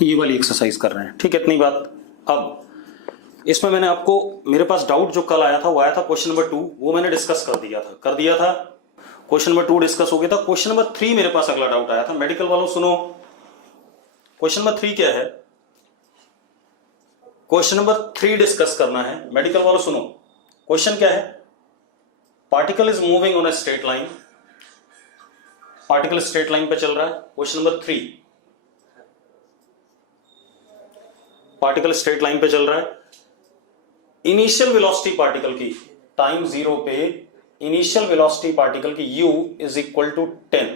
ये वाली एक्सरसाइज कर रहे हैं, ठीक है, इतनी बात। अब इसमें मैंने आपको, मेरे पास डाउट जो कल आया था वो आया था क्वेश्चन नंबर 2, वो मैंने डिस्कस कर दिया था। क्वेश्चन नंबर 2 डिस्कस हो गया था। क्वेश्चन नंबर 3 मेरे पास अगला डाउट आया था। मेडिकल वालों सुनो, क्वेश्चन नंबर 3 क्या है, क्वेश्चन नंबर 3 डिस्कस करना है। मेडिकल वालों सुनो, क्वेश्चन क्या है, particle is moving on a straight line, particle straight line पे चल रहा है। Question number 3, particle straight line पे चल रहा है। इनिशियल वेलोसिटी पार्टिकल की टाइम 0 पे इनिशियल वेलोसिटी पार्टिकल की u इज इक्वल टू 10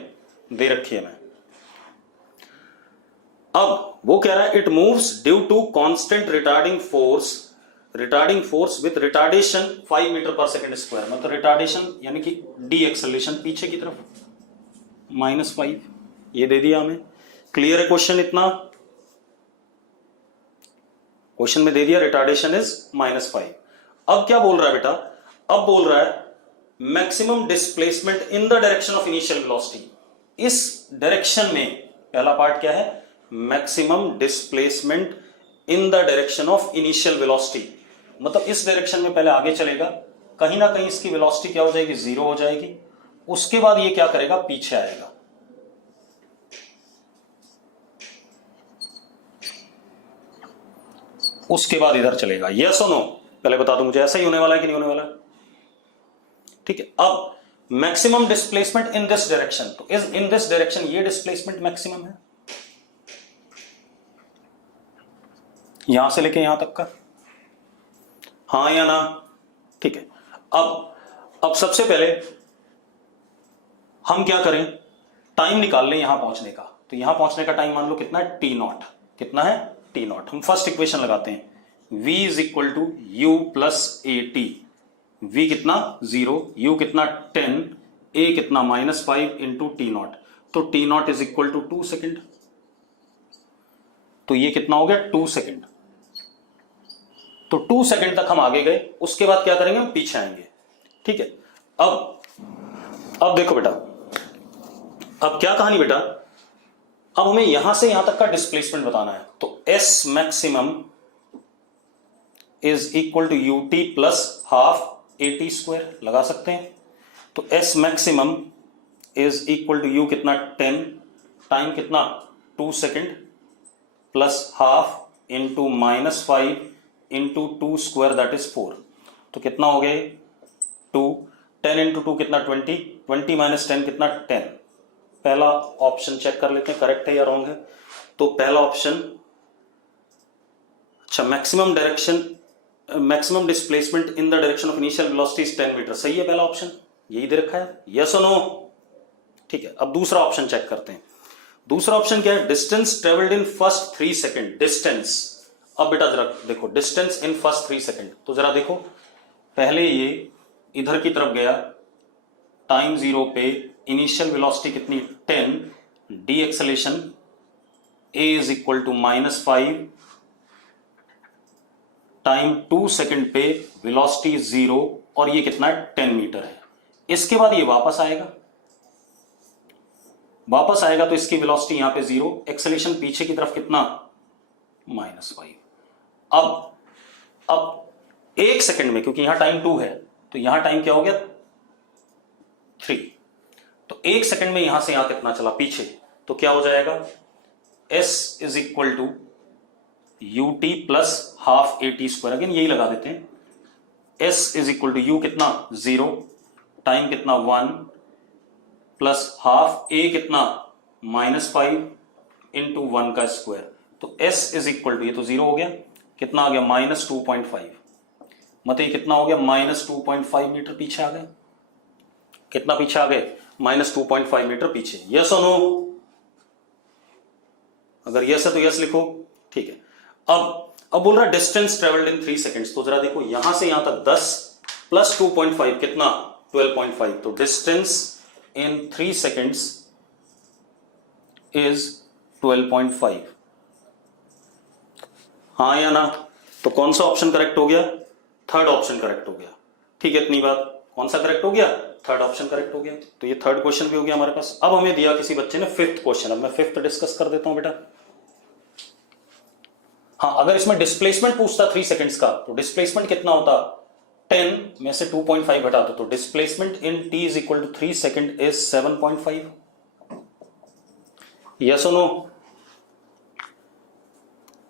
दे रखी है मैं। अब वो कह रहा है it moves due to constant retarding force with retardation 5 metre per second square. मतलब रिटार्डेशन यानी कि डी एक्सेलरेशन पीछे की तरफ -5, ये दे दिया हमें। क्लियर है क्वेश्चन इतना? क्वेश्चन में दे दिया रिटार्डेशन इज -5। अब क्या बोल रहा है बेटा, अब बोल रहा है maximum displacement in the direction of initial velocity. इस डायरेक्शन में पहला पार्ट क्या है, maximum displacement in the direction of initial velocity. मतलब इस डायरेक्शन में पहले आगे चलेगा, कहीं ना कहीं इसकी वेलोसिटी क्या हो जाएगी, 0 हो जाएगी। उसके बाद ये क्या करेगा, पीछे आएगा। उसके बाद इधर चलेगा। यस और नो पहले बता दो मुझे, ऐसा ही होने वाला है कि नहीं होने वाला? ठीक है। अब maximum displacement in this direction, तो इन दिस डायरेक्शन ये डिस्प्लेसमेंट मैक्सिमम है, यहां से लेके यहां तक का, हाँ या ना? ठीक है। अब सबसे पहले हम क्या करें, टाइम निकाल लें यहां पहुंचने का। तो यहां पहुंचने का टाइम मान लो कितना है, t0। कितना है, t0। हम फर्स्ट इक्वेशन लगाते हैं, v is equal to u plus a t. v कितना 0, u कितना 10, a कितना -5 इंटू t0। तो t0 is equal to 2 second. तो ये कितना हो गया, 2 सेकेंड। तो 2 सेकेंड तक हम आगे गए। उसके बाद क्या करेंगे, हम पीछे आएंगे। ठीक है। अब देखो बेटा, अब क्या कहानी बेटा, अब हमें यहां से यहां तक का डिस्प्लेसमेंट बताना है। तो S maximum is equal to u t plus half a t square लगा सकते हैं। तो S maximum is equal to u कितना 10, टाइम कितना 2 second, plus half into -5 into 2 square that is 4। तो कितना हो गया 2, 10 इंटू 2 कितना 20, 20 माइनस 10 कितना 10। पहला ऑप्शन चेक कर लेते हैं करेक्ट है या रॉन्ग है। तो पहला ऑप्शन, अच्छा, maximum displacement in the direction of initial velocity is 10 metre, सही है पहला ऑप्शन, यही दे रखा है। यस और नो? ठीक है। अब दूसरा ऑप्शन चेक करते हैं। दूसरा ऑप्शन क्या है, distance travelled in first 3 second. Distance, अब बेटा जरा देखो, डिस्टेंस इन फर्स्ट 3 सेकेंड। तो जरा देखो, पहले ये इधर की तरफ गया, टाइम 0 पे इनिशियल वेलोसिटी कितनी 10, the acceleration a is equal to -5, time 2 second पे वेलोसिटी 0, और ये कितना है 10 मीटर है। इसके बाद ये वापस आएगा तो इसकी वेलोसिटी यहां पे 0, एक्सेलेरेशन पीछे की तरफ कितना -5। अब 1 सेकेंड में, क्योंकि यहां टाइम 2 है तो यहां टाइम क्या हो गया 3। तो 1 सेकेंड में यहां से यहां कितना चला पीछे, तो क्या हो जाएगा, S is equal to u t plus half a t square. Again यही लगा देते हैं, S is equal to u कितना 0, टाइम कितना 1, प्लस हाफ a कितना -5 इंटू 1 का स्क्वायर। तो S इज इक्वल टू, ये तो 0 हो गया, कितना आ गया -2.5। मतलब ये कितना हो गया, -2.5 मीटर पीछे आ गए। कितना पीछे आ गए, -2.5 मीटर पीछे। यस और नो? अगर यस है तो यस लिखो। ठीक है। अब बोल रहा है डिस्टेंस ट्रेवल्ड इन 3 सेकेंड्स। तो जरा देखो, यहां से यहां तक 10 प्लस 2.5 कितना 12.5। तो डिस्टेंस इन 3 सेकेंड्स इज 12.5, हाँ या ना? तो कौन सा ऑप्शन करेक्ट हो गया, थर्ड ऑप्शन करेक्ट हो गया। ठीक है, इतनी बात। कौन सा करेक्ट हो गया, थर्ड ऑप्शन करेक्ट हो गया। तो ये थर्ड क्वेश्चन भी हो गया हमारे पास। अब हमें दिया किसी बच्चे ने फिफ्थ क्वेश्चन। अब मैं फिफ्थ डिस्कस कर देता हूं बेटा। हाँ, अगर इसमें डिस्प्लेसमेंट पूछता 3 सेकंड्स का, तो डिस्प्लेसमेंट कितना होता, 10 में से 2.5 घटा दो, तो displacement in t is equal to 3 second is 7.5। Yes और नो?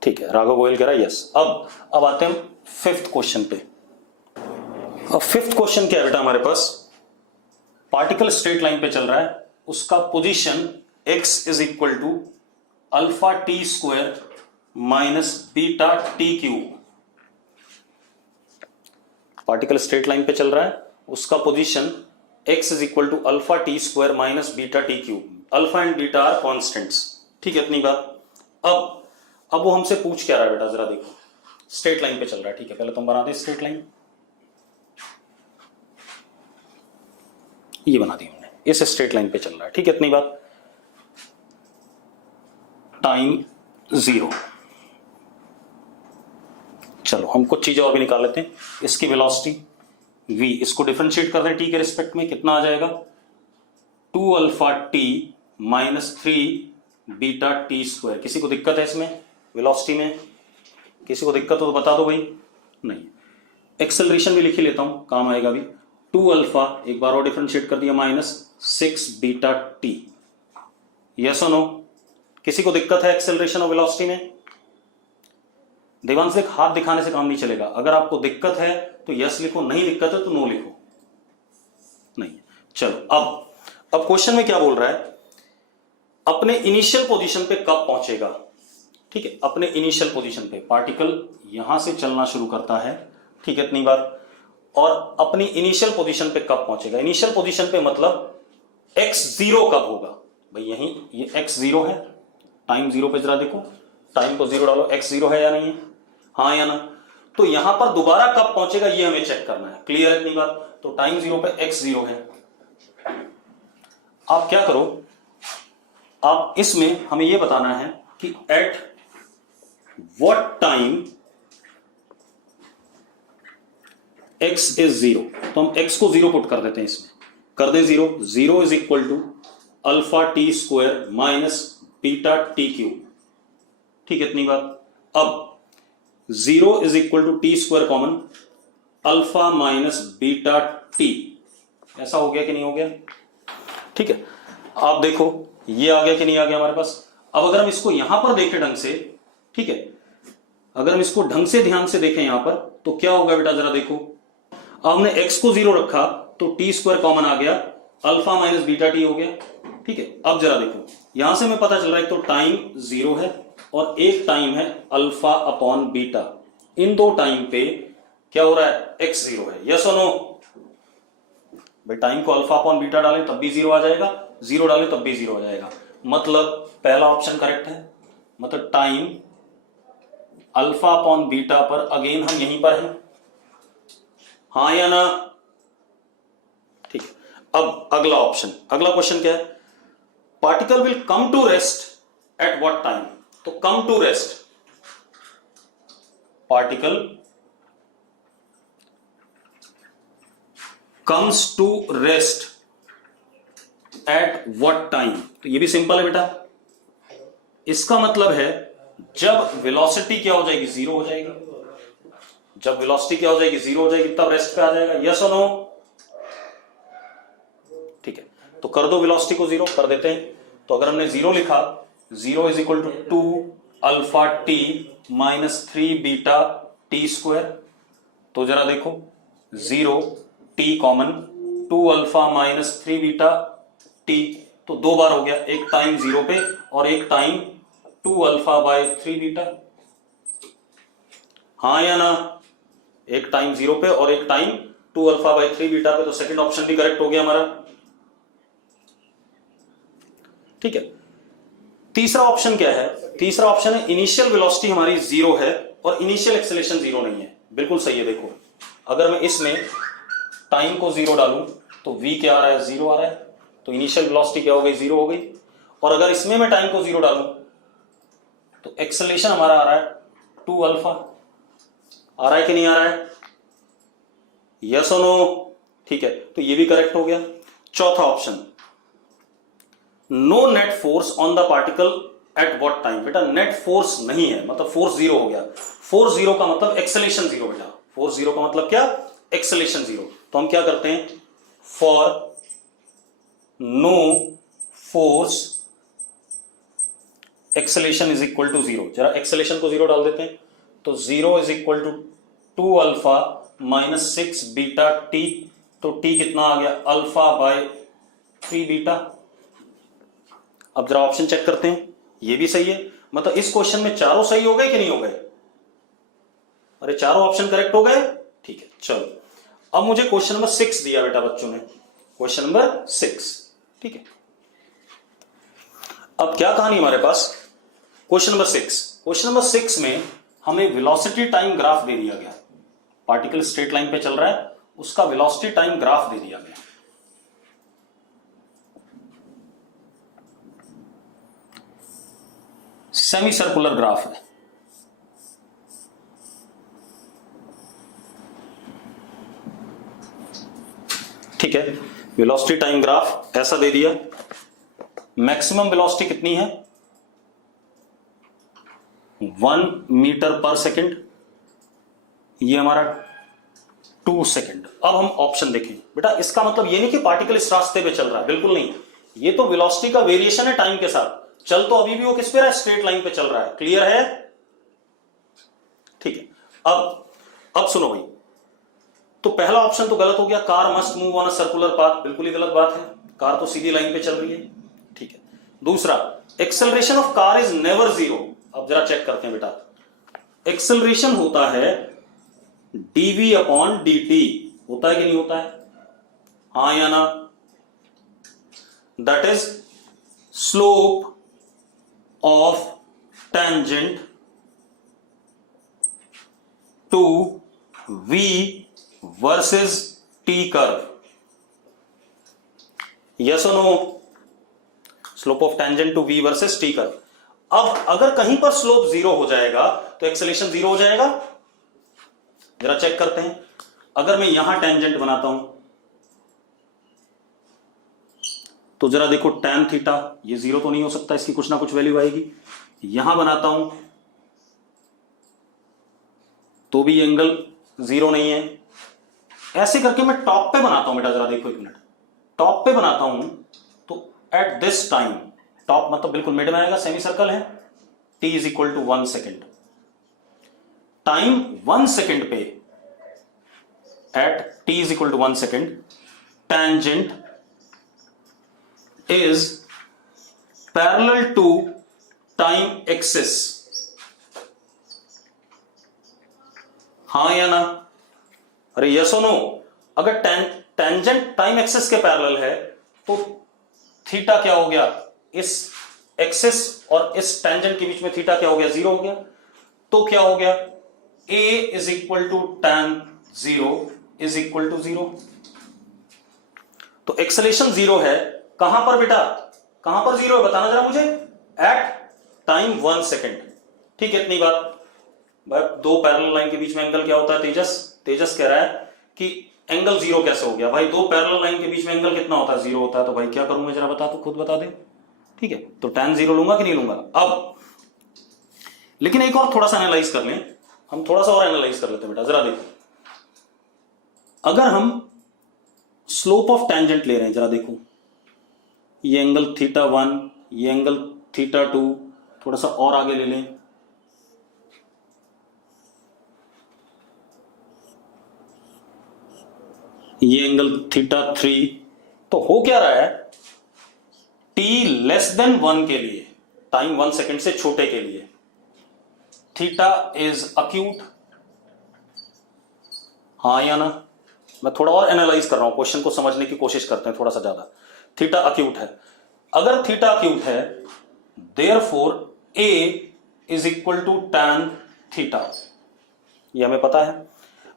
ठीक है, राघव गोयल कह रहा है यस। अब आते हैं 5th क्वेश्चन पे। अब 5th क्वेश्चन क्या है बेटा हमारे पास, पार्टिकल स्ट्रेट लाइन पे चल रहा है, उसका position x is equal to alpha t square minus beta t cube. Particle straight line पे चल रहा है, उसका position x is equal to alpha t square minus beta t cube. Alpha and beta are constants. ठीक है, इतनी बात। अब वो हमसे पूछ क्या रहा है बेटा, जरा देखो। स्ट्रेट लाइन पे चल रहा है, ठीक है, पहले तुम बना दे स्ट्रेट लाइन। ये बना दी हमने, इस स्ट्रेट लाइन पे चल रहा है, ठीक है, इतनी बात। टाइम 0। चलो हम कुछ चीजें और भी निकाल लेते हैं। इसकी वेलोसिटी v, इसको डिफरेंशिएट कर रहे हैं t के रिस्पेक्ट में, कितना आ जाएगा 2 alpha t minus 3 beta t square. किसी को दिक्कत है इसमें वेलोसिटी में? किसी को दिक्कत हो तो बता दो भाई। नहीं, एक्सेलरेशन भी लिख ही लेता हूं, काम आएगा भी। 2 अल्फा एक बार और डिफरेंशिएट कर दिया माइनस 6 बीटा टी। यस और नो? किसी को दिक्कत है एक्सेलरेशन और वेलोसिटी में? देवांश देख, हाथ दिखाने से काम नहीं चलेगा। अगर आपको दिक्कत है तो यस लिखो, नहीं दिक्कत है तो नो लिखो। नहीं, चलो अब क्वेश्चन में क्या बोल रहा है, अपने इनिशियल पोजीशन पे कब पहुंचेगा। ठीक है, अपने इनिशियल पोजीशन पे पार्टिकल यहां से चलना शुरू करता है, ठीक है, इतनी बात। और अपनी इनिशियल पोजीशन पे कब पहुंचेगा, इनिशियल पोजीशन पे मतलब x0 कब होगा भाई, यही ये x0 है, टाइम 0 पे जरा देखो, टाइम को 0 डालो, x0 है या नहीं है, हाँ या ना। तो यहां पर दोबारा कब पहुंचेगा ये हमें चेक करना है, क्लियर है इतनी बात। तो टाइम 0 पे x0 है। आप क्या करो, आप इसमें हमें यह बताना है कि eight what time x is 0। तो हम x को 0 पुट कर देते हैं, इसमें कर दें 0। 0 is equal to alpha t square minus beta t cube. ठीक है, इतनी बात। अब 0 is equal to t square common, alpha minus beta t. ऐसा हो गया कि नहीं हो गया? ठीक है, आप देखो ये आ गया कि नहीं आ गया हमारे पास। अब अगर हम इसको यहां पर देखें ढंग से, ठीक है, अगर हम इसको ढंग से ध्यान से देखें यहां पर, तो क्या होगा बेटा जरा देखो। अब हमने x को 0 रखा तो टी स्क्वायर कॉमन आ गया, अल्फा माइनस बीटा टी हो गया। ठीक है, अब जरा देखो, यहां से हमें पता चल रहा है तो टाइम 0 है और एक टाइम है अल्फा अपॉन बीटा। इन दो टाइम पे क्या हो रहा है, x0 है। यस और नो? भाई टाइम को अल्फा अपॉन बीटा डालें तब भी 0 आ जाएगा, 0 डालें तब भी 0 आ जाएगा। मतलब पहला ऑप्शन करेक्ट है, मतलब टाइम अल्फा अपॉन बीटा पर अगेन हम यहीं पर हैं, हाँ या ना? ठीक है, अब अगला ऑप्शन, अगला क्वेश्चन क्या है, particle will come to rest at what time. तो come to rest, particle comes to rest at what time. तो ये भी सिंपल है बेटा, इसका मतलब है जब वेलोसिटी क्या हो जाएगी, 0 हो जाएगी। जब वेलोसिटी क्या हो जाएगी, 0 हो जाएगी, तब रेस्ट पे आ जाएगा। यस और नो? ठीक है, तो कर दो वेलोसिटी को 0 कर देते हैं। तो अगर हमने 0 लिखा, 0 is equal to 2 alpha t minus 3 beta t square. तो जरा देखो 0 t common, 2 alpha minus 3 beta t, तो दो बार हो गया, एक टाइम 0 पे और एक टाइम 2 अल्फा बाय 3 बीटा, हाँ या ना? एक टाइम 0 पे और एक टाइम 2 अल्फा बाय 3 बीटा पे। तो सेकंड ऑप्शन भी करेक्ट हो गया हमारा। ठीक है, तीसरा ऑप्शन क्या है, तीसरा ऑप्शन है इनिशियल वेलोसिटी हमारी 0 है और इनिशियल एक्सेलरेशन 0 नहीं है। बिल्कुल सही है। देखो अगर मैं इसमें टाइम को 0 डालूं तो v क्या आ रहा है, 0 आ रहा है, तो इनिशियल वेलोसिटी क्या हो गई, 0 हो गई। और अगर इसमें मैं टाइम को 0 डालूं तो एक्सेलरेशन हमारा आ रहा है 2 अल्फा। आ रहा है कि नहीं आ रहा है? यस और नो? ठीक है, तो ये भी करेक्ट हो गया। चौथा option, no net force on the particle at what time? बेटा नेट फोर्स नहीं है, मतलब फोर्स जीरो हो गया। फोर्स जीरो का मतलब एक्सेलेरेशन जीरो बेटा, फोर्स जीरो का मतलब क्या? Acceleration zero. तो हम क्या करते हैं, for no force acceleration is equal to zero. जरा एक्सेलेरेशन को जीरो डाल देते हैं, तो zero is equal to 2 alpha minus 6 beta t. तो टी कितना आ गया? Alpha by 3 beta. अब जरा ऑप्शन चेक करते हैं, ये भी सही है, मतलब इस क्वेश्चन में चारों सही हो गए कि नहीं हो गए? अरे चारों ऑप्शन करेक्ट हो गए, ठीक है। चलो अब मुझे क्वेश्चन नंबर 6 दिया बेटा बच्चों ने, क्वेश्चन नंबर 6, ठीक है। अब क्या कहानी हमारे पास, क्वेश्चन नंबर 6, क्वेश्चन नंबर 6 में हमें वेलोसिटी टाइम ग्राफ दे दिया गया। पार्टिकल स्ट्रेट लाइन पे चल रहा है, उसका वेलोसिटी टाइम ग्राफ दे दिया गया। सेमी सर्कुलर ग्राफ है, ठीक है। वेलोसिटी टाइम ग्राफ ऐसा दे दिया। मैक्सिमम वेलोसिटी कितनी है? 1 मीटर पर सेकेंड, ये हमारा 2 सेकेंड। अब हम ऑप्शन देखें बेटा, इसका मतलब ये नहीं कि पार्टिकल इस रास्ते पे चल रहा है, बिल्कुल नहीं। ये तो वेलोसिटी का वेरिएशन है टाइम के साथ, चल तो अभी भी वो किस पे रहा है? स्ट्रेट लाइन पे चल रहा है। क्लियर है? ठीक है। अब सुनो भाई, तो पहला ऑप्शन तो गलत हो गया, car must move on a circular path, बिल्कुल ही गलत बात है, कार तो सीधी लाइन पे चल रही है, ठीक है। दूसरा, acceleration of car is never zero. अब जरा चेक करते हैं बेटा, एक्सेलरेशन होता है डीवी अपॉन dt, होता है कि नहीं होता है? हाँ या ना? That is slope of tangent to v versus t curve. Yes or no? Slope of tangent to v versus t curve. अब अगर कहीं पर स्लोप जीरो हो जाएगा तो एक्सेलरेशन जीरो हो जाएगा। जरा चेक करते हैं, अगर मैं यहां टेंजेंट बनाता हूं तो जरा देखो tan थीटा, ये जीरो तो नहीं हो सकता, इसकी कुछ ना कुछ वैल्यू आएगी। यहां बनाता हूं तो भी एंगल जीरो नहीं है। ऐसे करके मैं टॉप पे बनाता हूं बेटा, जरा देखो एक मिनट, टॉप पे बनाता हूं तो एट दिस टाइम, टॉप मतलब बिल्कुल मिड में आएगा, सेमी सर्कल है, t is equal to 1 second. Time 1 second पे, at t is equal to 1 second, tangent is parallel to time axis। हाँ या ना? अरे यस और नो? अगर टेंजेंट टाइम एक्सिस के पैरेलल है तो थीटा क्या हो गया? इस एक्सिस और इस टेंजेंट के बीच में थीटा क्या हो गया? जीरो हो गया। तो क्या हो गया? a is equal to tan zero is equal to zero. तो एक्सेलरेशन जीरो है कहां पर बेटा? कहां पर जीरो है बताना जरा मुझे? एट टाइम 1 सेकेंड, ठीक है। इतनी बात भाई, दो पैरेलल लाइन के बीच में एंगल क्या होता है? तेजस कह रहा है कि एंगल जीरो कैसे हो गया? भाई दो पैरेलल लाइन के बीच में एंगल कितना होता है? जीरो होता है। तो भाई क्या करूं मैं, जरा बता, तो खुद बता दे, ठीक है। तो tan जीरो लूंगा कि नहीं लूंगा? अब लेकिन एक और थोड़ा सा एनालाइज कर लें, हम थोड़ा सा और एनालाइज कर लेते हैं बेटा, जरा देखो। अगर हम स्लोप ऑफ टेंजेंट ले रहे हैं, जरा देखो, ये एंगल थीटा 1, ये एंगल थीटा 2, थोड़ा सा और आगे ले लें, ये एंगल थीटा 3। तो हो क्या रहा है? t लेस देन 1 के लिए, टाइम 1 सेकेंड से छोटे के लिए, थीटा इज अक्यूट। हाँ या ना? मैं थोड़ा और एनालाइज कर रहा हूं, क्वेश्चन को समझने की कोशिश करते हैं थोड़ा सा ज्यादा। थीटा अक्यूट है, अगर थीटा अक्यूट है therefore a is equal to tan theta, ये हमें पता है।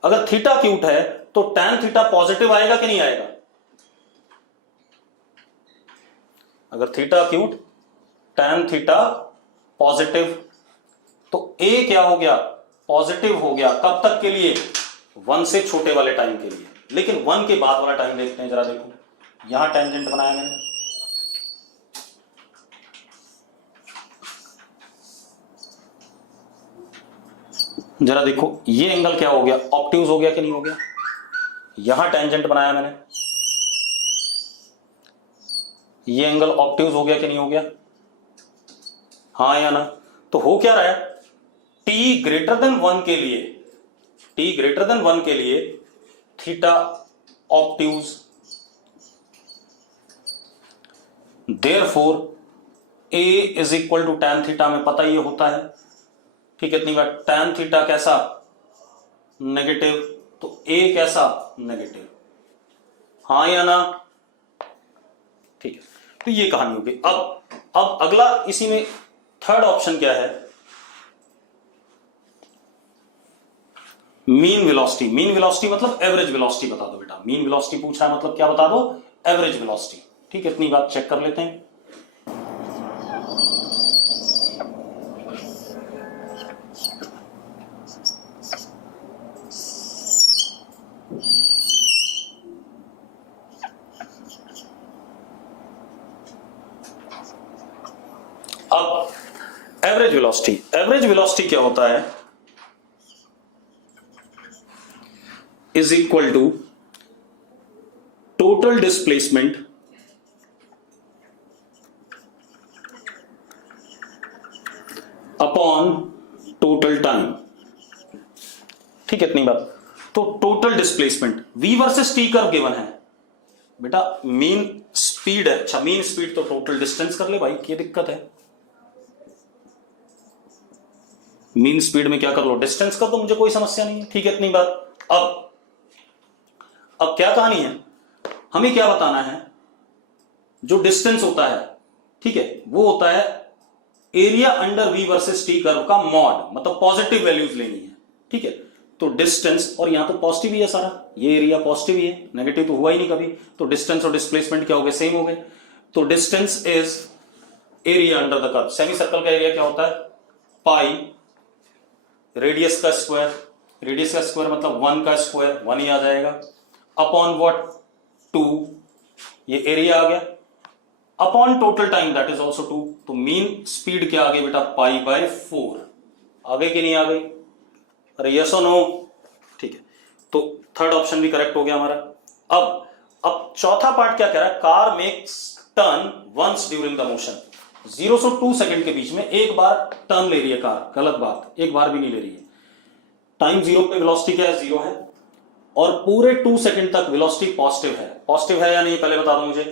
अगर थीटा अक्यूट है तो tan थीटा पॉजिटिव आएगा कि नहीं आएगा? अगर theta acute, tan theta positive, तो a क्या हो गया? पॉजिटिव हो गया। कब तक के लिए? 1 से छोटे वाले टाइम के लिए। लेकिन 1 के बाद वाला टाइम देखते हैं, जरा देखो, यहां टेंजेंट बनाया मैंने, जरा देखो ये एंगल क्या हो गया, ऑब्ट्यूज हो गया कि नहीं हो गया। यहां टेंजेंट बनाया मैंने, ये एंगल ऑब्ट्यूज हो गया कि नहीं हो गया, हाँ या ना। तो हो क्या रहा है, t ग्रेटर देन 1 के लिए, t ग्रेटर देन 1 के लिए theta obtuse, therefore a is equal to tan theta में पता ये होता है, ठीक है। इतनी बात, tan थीटा कैसा, नेगेटिव, तो a कैसा, नेगेटिव, हाँ या ना, ठीक है। तो ये कहानी हो गई। अब अगला इसी में थर्ड ऑप्शन क्या है, मीन वेलोसिटी। मीन वेलोसिटी मतलब एवरेज वेलोसिटी बता दो बेटा, मीन वेलोसिटी पूछा है मतलब क्या बता दो, एवरेज वेलोसिटी, ठीक है। इतनी बात चेक कर लेते हैं। अब एवरेज वेलोसिटी, एवरेज वेलोसिटी क्या होता है, is equal to total displacement upon total time, ठीक है। इतनी बात। तो total displacement v versus t curve given है बेटा, मीन स्पीड है, अच्छा मीन स्पीड तो टोटल डिस्टेंस कर ले भाई, क्या दिक्कत है, मीन स्पीड में क्या कर लो, डिस्टेंस कर दो, मुझे कोई समस्या नहीं है, ठीक है। इतनी बात। अब क्या कहानी है, हमें क्या बताना है, जो डिस्टेंस होता है, ठीक है, वो होता है area under v versus t curve का मॉड, मतलब पॉजिटिव वैल्यूज लेनी है, ठीक है। तो डिस्टेंस, और यहां तो पॉजिटिव ही है सारा, ये एरिया पॉजिटिव ही है, नेगेटिव तो हुआ ही नहीं कभी, तो डिस्टेंस और डिस्प्लेसमेंट क्या हो गए, सेम हो गए। तो distance is area under the curve, semi circle का एरिया क्या होता है, पाई रेडियस का स्क्वायर, रेडियस का स्क्वायर मतलब 1 का स्क्वायर, 1 ही आ जाएगा, अपॉन व्हाट, 2, ये एरिया आ गया, upon total time that is also 2। तो मीन स्पीड क्या आ गई बेटा, पाई बाय 4, आ गई कि नहीं आ गई, अरे यस और नो, ठीक है। तो थर्ड ऑप्शन भी करेक्ट हो गया हमारा। अब चौथा पार्ट क्या कह रहा है, car makes turn once during the motion, 0 से 2 सेकंड के बीच में एक बार टर्न ले रही है कार, गलत बात, एक बार भी नहीं ले रही है। टाइम 0 पे वेलोसिटी क्या है, 0 है, और पूरे 2 सेकंड तक वेलोसिटी पॉजिटिव है, पॉजिटिव है या नहीं पहले बता दो मुझे।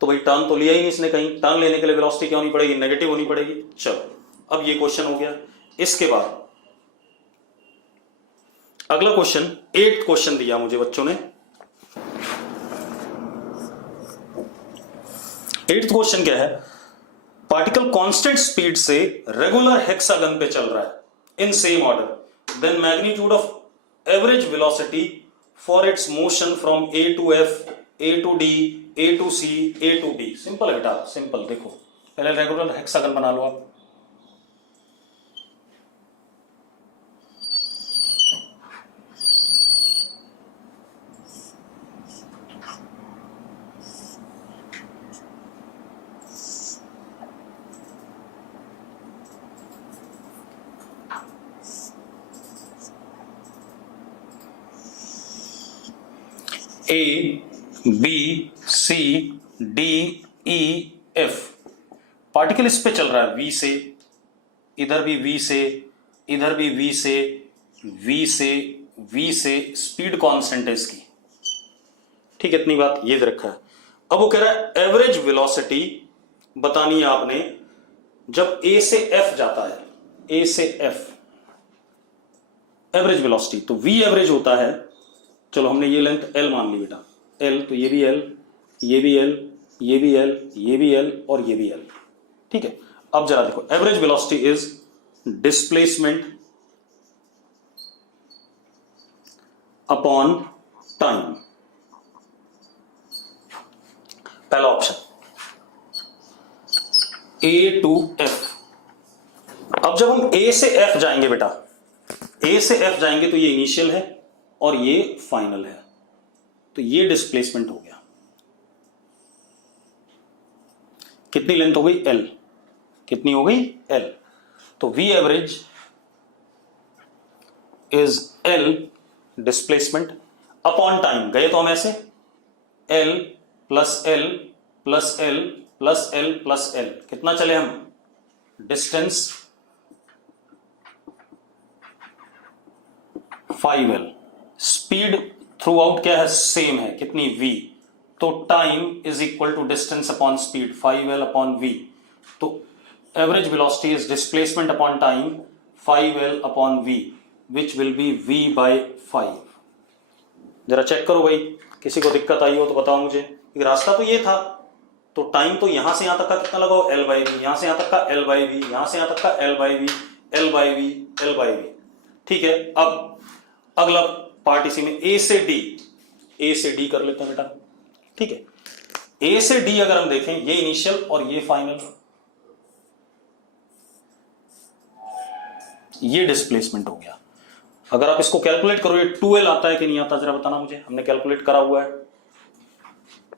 तो भाई टर्न तो लिया ही नहीं इसने कहीं, टर्न लेने के लिए वेलोसिटी क्या होनी पड़ेगी, नेगेटिव होनी पड़ेगी। चलो अब ये क्वेश्चन हो गया। इसके बाद अगला क्वेश्चन, 8th क्वेश्चन दिया मुझे बच्चों ने। 8th क्वेश्चन क्या है, पार्टिकल कांस्टेंट स्पीड से रेगुलर हेक्सागन पे चल रहा है in same order, then magnitude of average velocity for its motion from A to F, A to D, A to C, A to B. Simple है बेटा, simple. देखो पहले regular hexagon बना लो आप, A B C D E F, particle इस पे चल रहा है वी से, इधर भी वी से, इधर भी वी से, वी से, वी से, स्पीड कांस्टेंट है इसकी, ठीक है। इतनी बात ये रखा है। अब वो कह रहा है एवरेज वेलोसिटी बतानी है आपने जब ए से एफ जाता है, ए से एफ एवरेज वेलोसिटी, तो वी एवरेज होता है, चलो हमने ये लेंथ एल मान ली बेटा, एल, तो ये भी एल, ये भी एल, ये भी एल, ये भी एल और ये भी एल, ठीक है। अब जरा देखो, average velocity is displacement upon time, पहला ऑप्शन ए टू एफ। अब जब हम ए से एफ जाएंगे बेटा, ए से एफ जाएंगे तो ये इनिशियल है और ये फाइनल है, तो ये डिस्प्लेसमेंट हो गया। कितनी लेंथ हो गई, एल, कितनी हो गई, एल। तो v average is L displacement upon time, गए तो हम ऐसे L plus L plus L plus L plus L, कितना चले हम, distance 5L, speed through out क्या है, सेम है, कितनी v, तो time is equal to distance upon speed 5L upon v, तो average velocity is displacement upon time 5L upon v, which will be v by 5। जरा check करो भाई, किसी को दिक्कत आई हो तो बताओ मुझे, रास्ता तो ये था, तो टाइम तो यहां से यहां तक का कितना लगाओ, L बाई वी, यहां से यहां तक का L बाई वी, यहां से यहां तक का L by v, L by v, L by v, ठीक है। अब अगला पार्ट इसी में A से D कर लेते हैं बेटा, ठीक है। A से D अगर हम देखें, ये इनिशियल और ये फाइनल, ये डिस्प्लेसमेंट हो गया। अगर आप इसको कैलकुलेट करो, ये 2L आता है कि नहीं आता, जरा बताना मुझे, हमने कैलकुलेट करा हुआ है,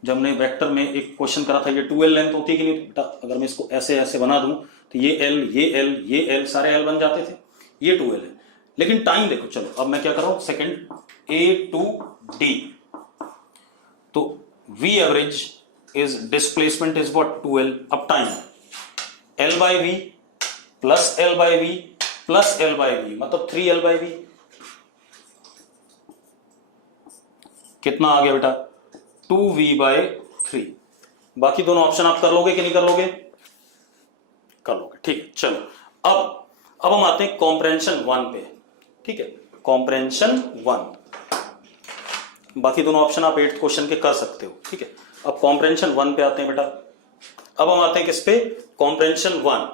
जब हमने वेक्टर में एक क्वेश्चन करा था, ये 2L लेंथ होती है कि नहीं बेटा, अगर मैं इसको ऐसे ऐसे बना दूं तो ये L ये L ये L सारे L बन जाते थे, ये 2L है। लेकिन टाइम देखो, चलो अब मैं क्या कर रहा हूं, सेकंड A टू D, तो V average is displacement is what 2L, अब time L by v plus L by v plus L by v, मतलब 3L बाई वी, कितना आ गया बेटा 2V बाय 3। बाकी दोनों ऑप्शन आप कर लोगे कि नहीं कर लोगे, कर लोगे, ठीक है। चलो अब हम आते हैं कॉम्प्रेंशन 1 पे, ठीक है, कॉम्प्रेंशन 1, बाकी दोनों ऑप्शन आप 8th क्वेश्चन के कर सकते हो, ठीक है। अब कॉम्प्रेंशन 1 पे आते हैं बेटा, अब हम आते हैं किस पे, कॉम्प्रेंशन 1।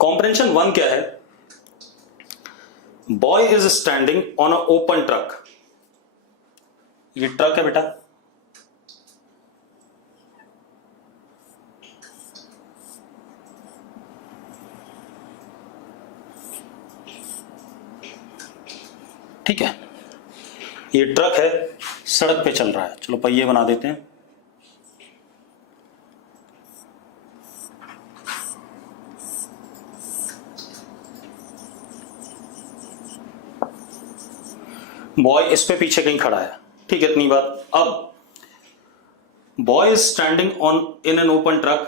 कॉम्प्रेंशन 1 क्या है, boy is standing on a open truck, ये ट्रक है बेटा, ठीक है, ये ट्रक है, सड़क पे चल रहा है, चलो पहिए बना देते हैं, बॉय इस पे पीछे कहीं खड़ा है, ठीक है, इतनी बात। अब boy is standing on in an open truck,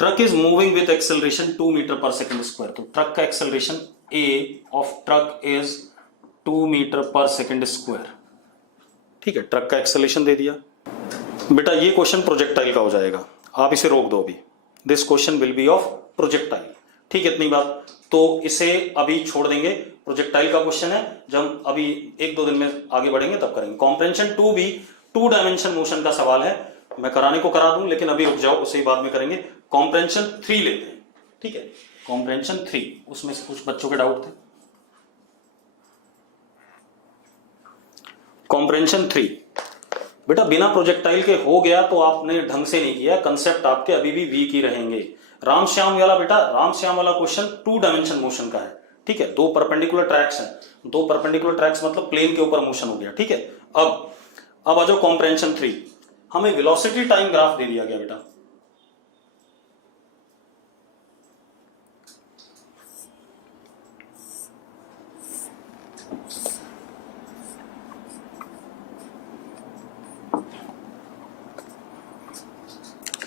truck is moving with acceleration 2 metre per second square, तो ट्रक का acceleration a of truck is 2 metre per second square, ठीक है, ट्रक का एक्सेलरेशन दे दिया बेटा। ये क्वेश्चन प्रोजेक्टाइल का हो जाएगा, आप इसे रोक दो अभी, this question will be of projectile, ठीक है, इतनी बात, तो इसे अभी छोड़ देंगे, प्रोजेक्टाइल का क्वेश्चन है, जब हम अभी 1-2 दिन में आगे बढ़ेंगे तब करेंगे। कॉम्प्रेंशन 2 भी 2 डायमेंशन मोशन का सवाल है, मैं कराने को करा दूं, लेकिन अभी रुक जाओ, उसे ही बाद में करेंगे। कॉम्प्रेंशन 3 लेते हैं, ठीक है, कॉम्प्रेंशन 3, उसमें से कुछ बच्चों के डाउट थे। कॉम्प्रेंशन 3 बेटा, बिना प्रोजेक्टाइल के हो गया तो आपने ढंग से नहीं किया, कंसेप्ट आपके अभी भी वीक ही रहेंगे। राम श्याम वाला बेटा, राम श्याम वाला क्वेश्चन 2 डायमेंशन मोशन का है, ठीक है, 2 परपेंडिकुलर ट्रैक्स हैं, 2 परपेंडिकुलर ट्रैक्स मतलब प्लेन के ऊपर मोशन हो गया, ठीक है। अब आ जाओ कॉम्प्रेंशन 3, हमें वेलोसिटी टाइम ग्राफ दे दिया गया बेटा,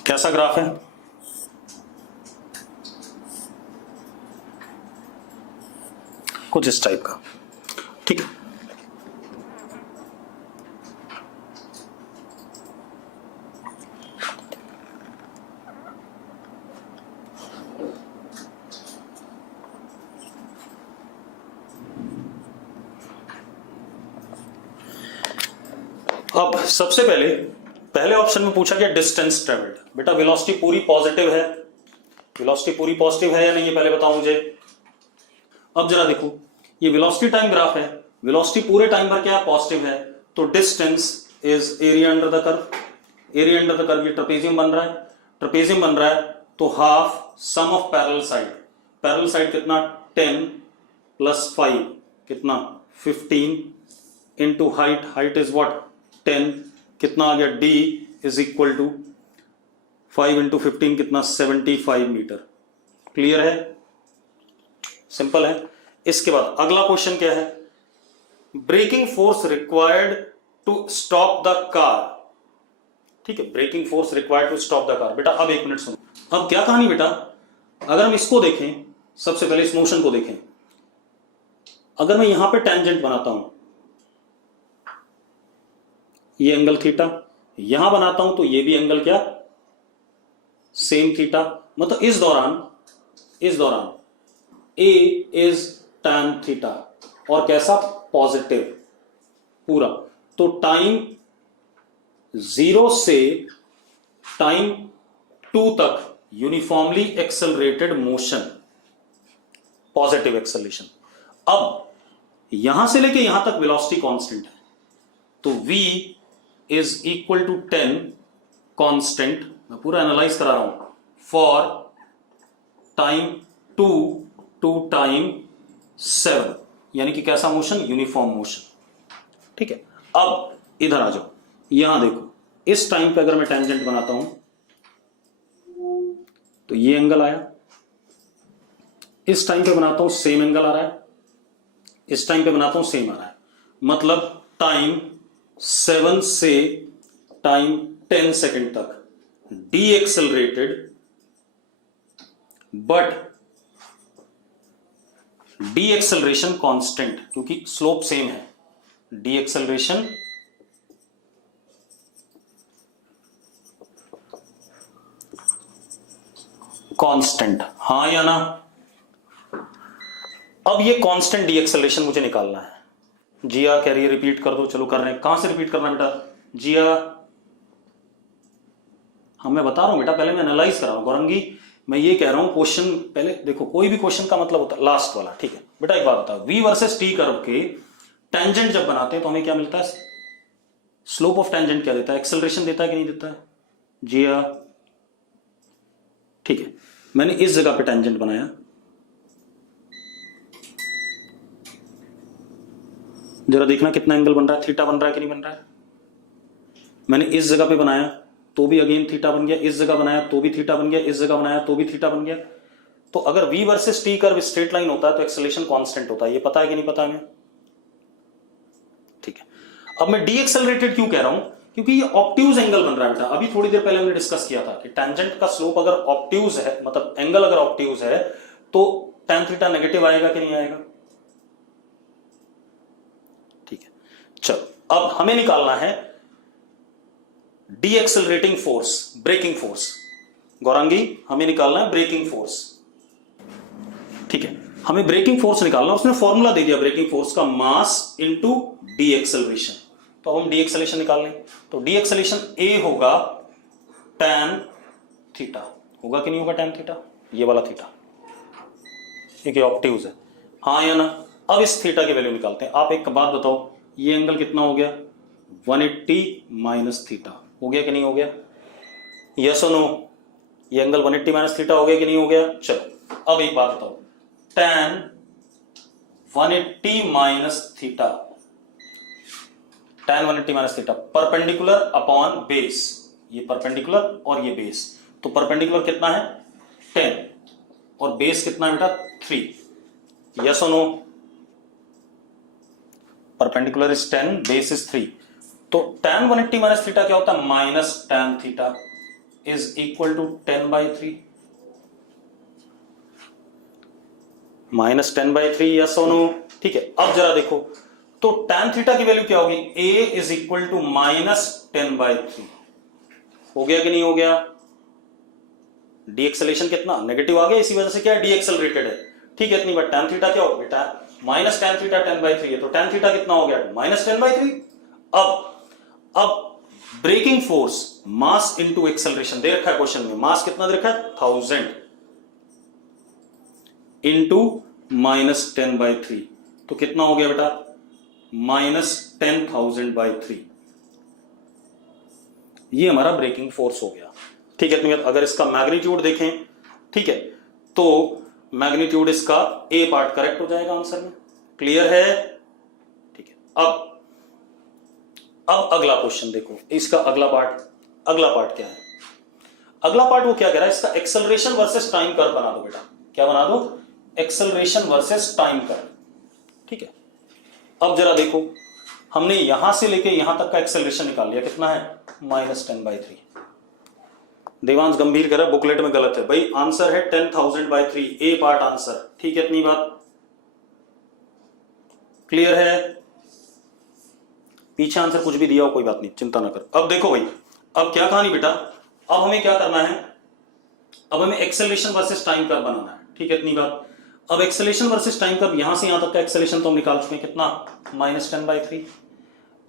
कैसा ग्राफ है, कुछ इस टाइप का, ठीक है। अब सबसे पहले ऑप्शन में पूछा गया डिस्टेंस ट्रेवल्ड, बेटा वेलोसिटी पूरी पॉजिटिव है, वेलोसिटी पूरी पॉजिटिव है या नहीं, ये पहले बताओ मुझे। अब जरा देखो, ये वेलोसिटी टाइम ग्राफ है, वेलोसिटी पूरे टाइम पर क्या है, पॉजिटिव है, तो distance is area under the curve, area under the curve, ये ट्रेपेजियम बन रहा है, ट्रेपेजियम बन रहा है, तो half sum of parallel side, parallel side कितना 10 प्लस 5 कितना 15 into height, height is what 10 कितना आ गया, d is equal to 5 into 15 कितना, 75 मीटर। क्लियर है, सिंपल है। इसके बाद अगला क्वेश्चन क्या है, braking force required to stop the car. ठीक है, braking force required to stop the car. बेटा अब एक मिनट सुनो, अब क्या कहानी बेटा, अगर हम इसको देखें, सबसे पहले इस मोशन को देखें, अगर मैं यहां पे टेंजेंट बनाता हूं, ये एंगल थीटा, यहां बनाता हूं तो ये भी एंगल क्या, सेम थीटा। मतलब इस दौरान ए इज tan थीटा, और कैसा, पॉजिटिव पूरा। तो टाइम 0 से टाइम 2 तक uniformly accelerated motion, positive acceleration. अब यहां से लेके यहां तक वेलोसिटी कांस्टेंट है, तो v is equal to 10 constant, मैं पूरा एनालाइज करा रहा हूं, फॉर टाइम 2 टू टाइम 7, यानी कि कैसा मोशन, यूनिफॉर्म मोशन। ठीक है, अब इधर आ जाओ, यहां देखो, इस टाइम पे अगर मैं टेंजेंट बनाता हूं तो ये एंगल आया, इस टाइम पे बनाता हूं सेम एंगल आ रहा है, इस टाइम पे बनाता हूं सेम आ रहा है। मतलब टाइम 7 से टाइम 10 सेकेंड तक D accelerated, but D acceleration constant, क्योंकि स्लोप सेम है, डी एक्सेलरेशन कांस्टेंट, हां या ना। अब ये कांस्टेंट डी एक्सेलरेशन मुझे निकालना है। जिया कह रही है रिपीट कर दो, चलो कर रहे हैं। कहां से रिपीट करना है बेटा, जिया? हाँ मैं बता रहा हूं बेटा, पहले मैं एनालाइज कर रहा हूं। गौरंगी मैं ये कह रहा हूं, क्वेश्चन पहले देखो, कोई भी क्वेश्चन का मतलब होता है लास्ट वाला। ठीक है बेटा, एक बात बताओ, v वर्सेस t कर्व के टेंजेंट जब बनाते हैं तो हमें क्या मिलता है, स्लोप ऑफ टेंजेंट क्या देता है, एक्सेलरेशन देता है कि नहीं देता है, जिया? ठीक है, मैंने इस जगह पे टेंजेंट बनाया, जरा देखना कितना एंगल बन रहा है, थीटा बन रहा है कि नहीं बन रहा है। मैंने इस जगह पे बनाया तो भी अगेन थीटा बन गया, इस जगह बनाया तो भी थीटा बन गया, इस जगह बनाया तो भी थीटा बन गया। तो अगर v versus t curve straight line होता है तो एक्सेलरेशन कांस्टेंट होता है, ये पता है कि नहीं पता हमें? ठीक है, अब मैं डी एक्सेलरेटेड क्यों कह रहा हूं, क्योंकि ये ऑब्ट्यूज एंगल बन रहा है बेटा। अभी थोड़ी देर पहले हमने डिस्कस किया था कि टेंजेंट का स्लोप अगर ऑब्ट्यूज है, मतलब एंगल अगर ऑब्ट्यूज है, तो tan थीटा नेगेटिव आएगा कि नहीं आएगा। ठीक है, चलो अब हमें निकालना है decelerating force, braking force. Gaurangi हमें निकालना है ब्रेकिंग फोर्स। ठीक है, हमें ब्रेकिंग फोर्स निकालना, उसने फॉर्मूला दे दिया ब्रेकिंग फोर्स का, मास इनटू डी एक्सेलरेशन। तो हम डी एक्सेलरेशन निकाल लें, तो डी एक्सेलरेशन ए होगा tan थीटा, होगा कि नहीं होगा tan थीटा, ये वाला थीटा, क्योंकि ऑब्ट्यूज है, हाँ या ना। अब इस थीटा की वैल्यू निकालते हैं। आप एक बात बताओ, ये एंगल कितना हो गया, 180 माइनस थीटा, हो गया कि नहीं हो गया, यस और नो? ये एंगल 180 माइनस थीटा हो गया कि नहीं हो गया। चलो अब एक बात बताओ, tan 180 minus theta, tan 180 minus theta perpendicular upon base, ये परपेंडिकुलर और ये बेस, तो परपेंडिकुलर कितना है 10 और बेस कितना है बेटा 3, यस और no? Perpendicular is 10, base is 3, तो tan 180 माइनस थीटा क्या होता है, minus tan theta is equal to 10/3, minus 10/3, yes और नो? ठीक है, अब जरा देखो, तो tan थीटा की वैल्यू क्या होगी, a is equal to minus 10/3, हो गया कि नहीं हो गया। डी एक्सेलरेशन कितना नेगेटिव आ गया, इसी वजह से क्या डी एक्सेलरेटेड है। ठीक है, इतनी बार tan थीटा क्या हो बेटा, माइनस tan थीटा 10/3 है, तो tan थीटा कितना हो गया, माइनस 10/3। अब braking force mass into acceleration दे रखा है क्वेश्चन में, मास कितना दे रखा है 1000 इनटू माइनस 10/3, तो कितना हो गया बेटा, माइनस 10,000/3, ये हमारा ब्रेकिंग फोर्स हो गया। ठीक है, तो अगर इसका मैग्नीट्यूड देखें, ठीक है, तो मैग्नीट्यूड इसका ए पार्ट करेक्ट हो जाएगा आंसर में। क्लियर है? ठीक है, अब अब अगला क्वेश्चन देखो, इसका अगला पार्ट क्या है? अगला पार्ट वो क्या कह रहा है, इसका एक्सेलरेशन वर्सेस टाइम कर्व बना दो बेटा। क्या बना दो? Acceleration versus time curve. ठीक है, अब जरा देखो, हमने यहां से लेके यहां तक का एक्सेलरेशन निकाल लिया, कितना है? -10/3। देवांश गंभीर कह रहा है बुकलेट में गलत है। भाई आंसर है 10,000/3, ए पार्ट आंसर। ठीक है, इतनी बात क्लियर है? पीछे आंसर कुछ भी दिया हो कोई बात नहीं, चिंता ना कर। अब देखो भाई, अब क्या कहानी बेटा, अब हमें क्या करना है, अब हमें एक्सेलरेशन वर्सेस टाइम कर्व बनाना है। ठीक है, इतनी बात। अब एक्सेलरेशन वर्सेस टाइम कर्व, यहां से यहां तक का एक्सेलरेशन तो हम निकाल चुके हैं, कितना? -10/3।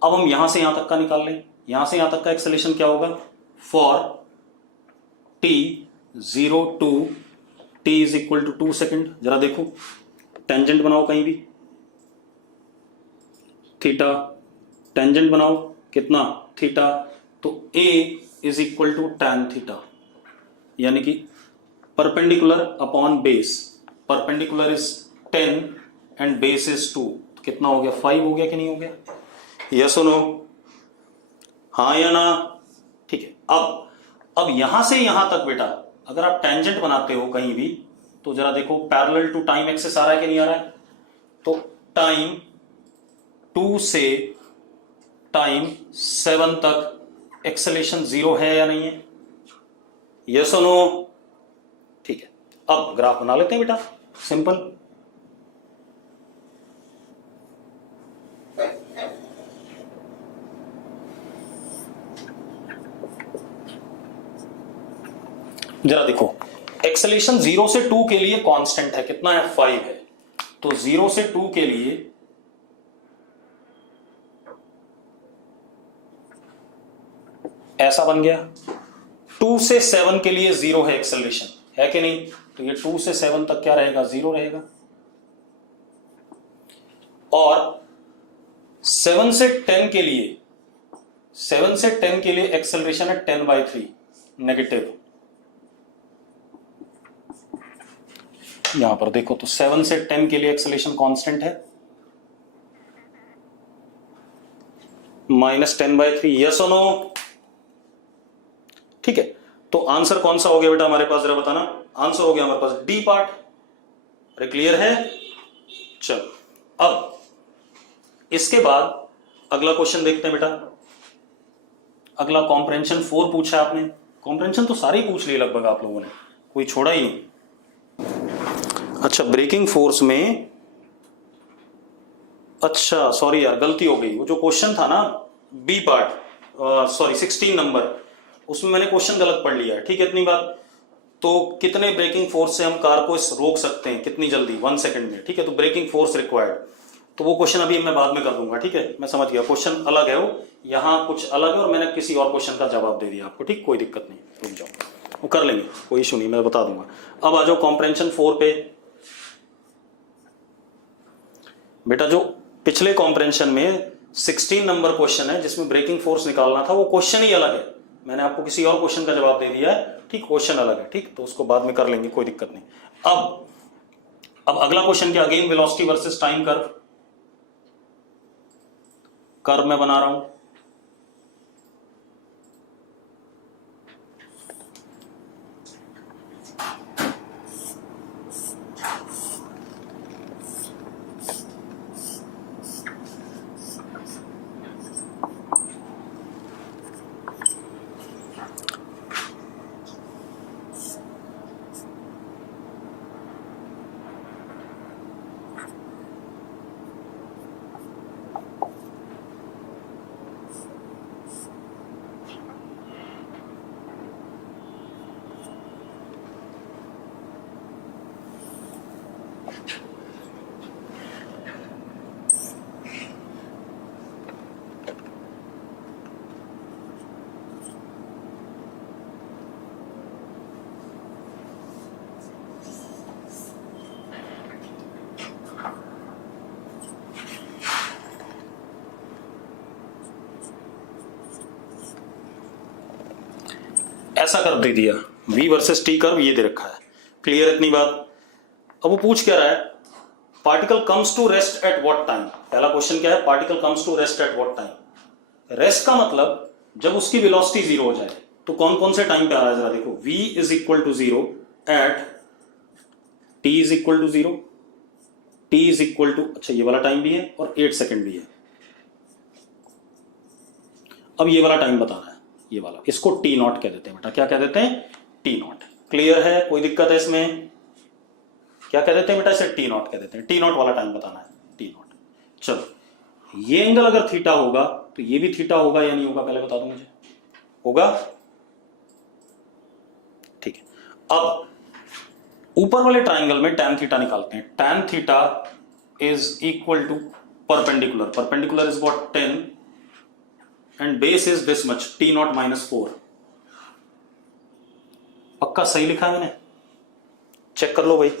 अब हम यहां से यहां तक का निकाल लें, यहां से यहां तक का एक्सेलरेशन क्या होगा? For t 0 to t = 2 second. जरा देखो, टेंजेंट बनाओ कहीं भी, थीटा, टेंजेंट बनाओ, कितना? थीटा। तो a = tan थीटा, यानी कि perpendicular upon base. Perpendicular is 10 and base is 2, तो कितना हो गया? 5 हो गया कि नहीं हो गया? यस और नो? हाँ या ना? ठीक है, अब यहां से यहां तक बेटा, अगर आप टेंजेंट बनाते हो कहीं भी, तो जरा देखो, पैरेलल टू टाइम एक्सिस आ रहा है कि नहीं आ रहा है? तो टाइम 2 से टाइम 7 तक एक्सेलरेशन 0 है या नहीं है? यस और नो? ठीक है, अब ग्राफ बना लेते हैं बेटा, सिंपल। जरा देखो, एक्सेलरेशन 0 से 2 के लिए कांस्टेंट है, कितना है? 5 है। तो 0 से 2 के लिए ऐसा बन गया। 2 से 7 के लिए 0 है एक्सेलरेशन, है कि नहीं? तो ये 2 से 7 तक क्या रहेगा? 0 रहेगा। और 7 से 10 के लिए, 7 से 10 के लिए एक्सेलरेशन है 10/3 नेगेटिव। यहां पर देखो, तो 7 से 10 के लिए एक्सेलरेशन कांस्टेंट है -10/3। यस और नो? ठीक है, तो आंसर कौन सा हो गया बेटा हमारे पास? जरा बताना। आंसर हो गया हमारे पास डी पार्ट। अरे क्लियर है? चलो, अब इसके बाद अगला क्वेश्चन देखते हैं बेटा। अगला कॉम्प्रेंशन 4 पूछा आपने। कॉम्प्रेंशन तो सारे ही पूछ लिए लगभग आप लोगों ने, कोई छोड़ा ही नहीं। अच्छा, ब्रेकिंग फोर्स में, अच्छा सॉरी यार, गलती हो गई। वो जो क्वेश्चन था ना बी पार्ट, सॉरी 16 नंबर, उसमें मैंने क्वेश्चन गलत पढ़ लिया है। ठीक है, इतनी बात। तो कितने ब्रेकिंग फोर्स से हम कार को रोक सकते हैं, कितनी जल्दी? 1 सेकंड में। ठीक है, तो ब्रेकिंग फोर्स रिक्वायर्ड, तो वो क्वेश्चन अभी मैं बाद में कर दूंगा। ठीक है, मैं समझ गया, क्वेश्चन अलग है, वो यहाँ कुछ अलग है और मैंने किसी और क्वेश्चन का जवाब दे दिया आपको। ठीक, कोई दिक्कत नहीं, रुक जाओ, वो कर लेंगे, कोई इशू नहीं, मैं बता दूंगा। अब आ जाओ कॉम्प्रेंशन 4 पे। बेटा जो पिछले कॉम्प्रेंशन में 16 नंबर क्वेश्चन है जिसमें ब्रेकिंग फोर्स निकालना था, वो क्वेश्चन ही अलग है। मैंने आपको किसी और क्वेश्चन का जवाब दे दिया है। ठीक, क्वेश्चन अलग है। ठीक, तो उसको बाद में कर लेंगे, कोई दिक्कत नहीं। अब अगला क्वेश्चन क्या? Again velocity versus time curve. Curve मैं बना रहा हूं। ऐसा कर्व दे दिया, v वर्सेस t कर्व ये दे रखा है। क्लियर इतनी बात? अब वो पूछ क्या रहा है? Particle comes to rest at what time. पहला क्वेश्चन क्या है? Particle comes to rest at what time. Rest का मतलब जब उसकी वेलोसिटी जीरो हो जाए तो कौन कौन से टाइम पे आ रहा है जरा देखो, v is equal to zero at t is equal to zero, t is equal to, अच्छा ये वाला टाइम भी है और 8 सेकेंड भी है। अब ये वाला टाइम बताना है, ये वाला, इसको टी नॉट कह देते हैं बेटा, क्या कह देते हैं, टी नॉट। क्लियर है, कोई दिक्कत है इसमें, क्या कह देते हैं बेटा, इसे टी नॉट कह देते हैं, टी नॉट वाला टाइम बताना है, टी नॉट। चलो ये एंगल अगर थीटा होगा तो ये भी थीटा होगा या नहीं होगा, पहले बता दो मुझे, होगा, ठीक है। अब ऊपर वाले ट्राइंगल में tan थीटा निकालते हैं, tan theta is equal to perpendicular, perpendicular is what 10 and base is this much, t naught minus 4। पक्का सही लिखा है मैंने, चेक कर लो भाई,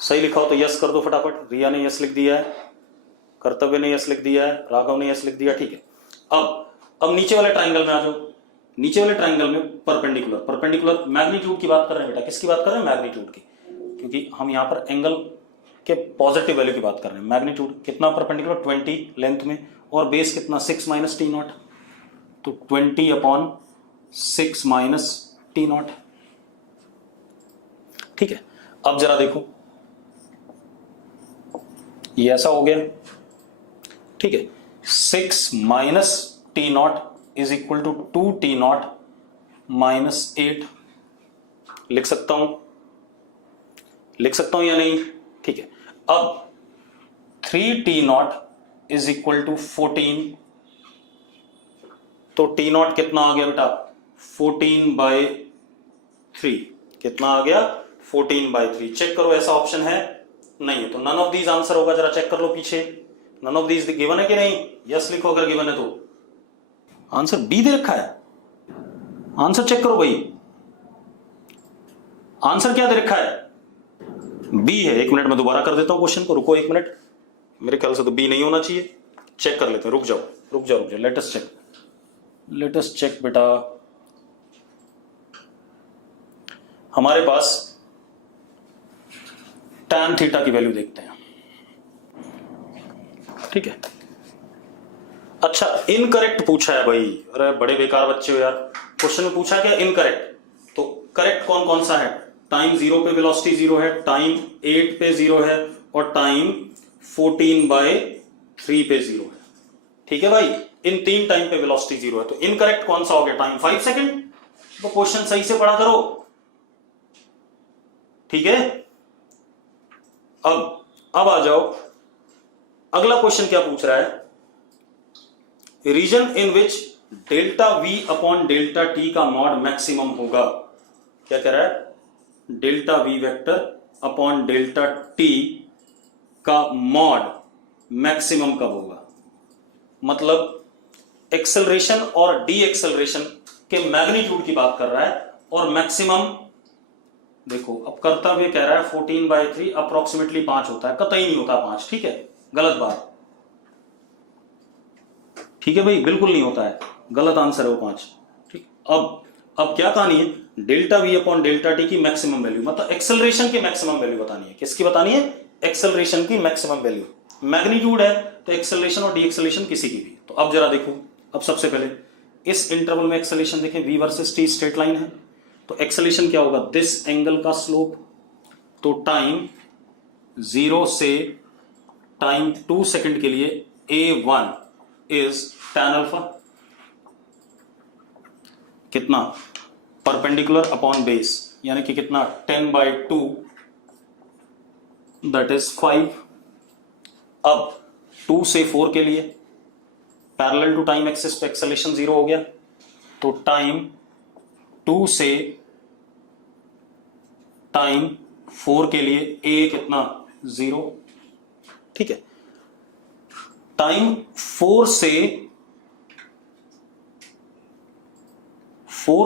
सही लिखा हो तो यस कर दो फटाफट। रिया ने यस लिख दिया है, कर्तव्य ने यस लिख दिया है, राघव ने यस लिख दिया, ठीक है। अब नीचे वाले ट्राइंगल में आ जाओ, नीचे वाले ट्राइंगल में परपेंडिकुलर, परपेंडिकुलर मैग्नीट्यूड की बात कर रहे हैं बेटा, किसकी बात कर रहे हैं, मैग्नीट्यूड की, क्योंकि हम यहां पर एंगल के पॉजिटिव वैल्यू की बात कर रहे हैं। मैग्नीट्यूड कितना परपेंडिकुलर, 20 लेंथ में, और बेस कितना 6 माइनस टी नॉट, तो 20 अपॉन 6 माइनस टी नॉट, ठीक है। अब जरा देखो, ये ऐसा हो गया, ठीक है। 6 minus t naught is equal to 2 t naught minus 8, लिख सकता हूं, लिख सकता हूं या नहीं, ठीक है। अब 3 t naught is equal to 14, तो टी नॉट कितना आ गया बेटा, 14/3, कितना आ गया, 14/3। चेक करो ऐसा ऑप्शन है, नहीं है, तो नन ऑफ दीज आंसर होगा, जरा चेक कर लो पीछे, नन ऑफ दीज गिवन है कि नहीं, यस लिखो अगर गिवन है तो। आंसर बी दे रखा है, आंसर चेक करो भाई, आंसर क्या दे रखा है, बी है। एक मिनट में दोबारा कर देता हूं क्वेश्चन को, रुको एक मिनट, मेरे ख्याल से तो बी नहीं होना चाहिए, चेक कर लेते हैं, रुक जाओ रुक जाओ रुक जाओ, let us check, let us check बेटा। हमारे पास tan थीटा की वैल्यू देखते हैं, ठीक है। अच्छा इनकरेक्ट पूछा है भाई, अरे बड़े बेकार बच्चे हो यार, क्वेश्चन में पूछा क्या इनकरेक्ट, तो करेक्ट कौन कौन सा है, टाइम 0 पे वेलोसिटी 0 है, टाइम 8 पे 0 है, और टाइम 14/3 पे 0 है, ठीक है भाई। इन 3 टाइम पे वेलोसिटी 0 है, तो इनकरेक्ट कौन सा हो गया, टाइम 5 सेकेंड। तो क्वेश्चन सही से पढ़ा करो, ठीक है। अब आ जाओ, अगला क्वेश्चन क्या पूछ रहा है, region in which delta V upon delta T का मॉड मैक्सिमम होगा, क्या कह रहा है, delta V vector upon delta T का मॉड मैक्सिमम कब होगा, मतलब एक्सेलरेशन और डी एक्सेलरेशन के मैग्नीट्यूड की बात कर रहा है, और मैक्सिमम देखो, अब कर्तव्य कह रहा है 14/3 अप्रोक्सीमेटली 5 होता है, कतई नहीं होता 5, ठीक है, गलत बात, ठीक है भाई, बिल्कुल नहीं होता है, गलत आंसर है वो 5, ठीक। अब क्या कहानी है, delta V upon delta T की मैक्सिमम वैल्यू, मतलब एक्सेलरेशन की मैक्सिमम वैल्यू बतानी है, किसकी बतानी है, एक्सेलरेशन की मैक्सिमम वैल्यू, मैग्नीट्यूड है तो एक्सेलरेशन और डी एक्सेलरेशन किसी की भी। तो अब जरा देखो, अब सबसे पहले इस इंटरवल में एक्सेलरेशन देखें, v versus t straight line है, तो एक्सेलरेशन क्या होगा, दिस एंगल का स्लोप, तो टाइम 0 से टाइम 2 सेकंड के लिए a1 इज tan अल्फा, कितना, परपेंडिकुलर अपॉन बेस, यानी कि कितना, 10/2 दैट इज 5। अब 2 से 4 के लिए पैरेलल टू टाइम एक्सिस पे एक्सेलरेशन 0 हो गया, तो टाइम 2 से टाइम 4 के लिए a कितना, 0, ठीक है। टाइम 4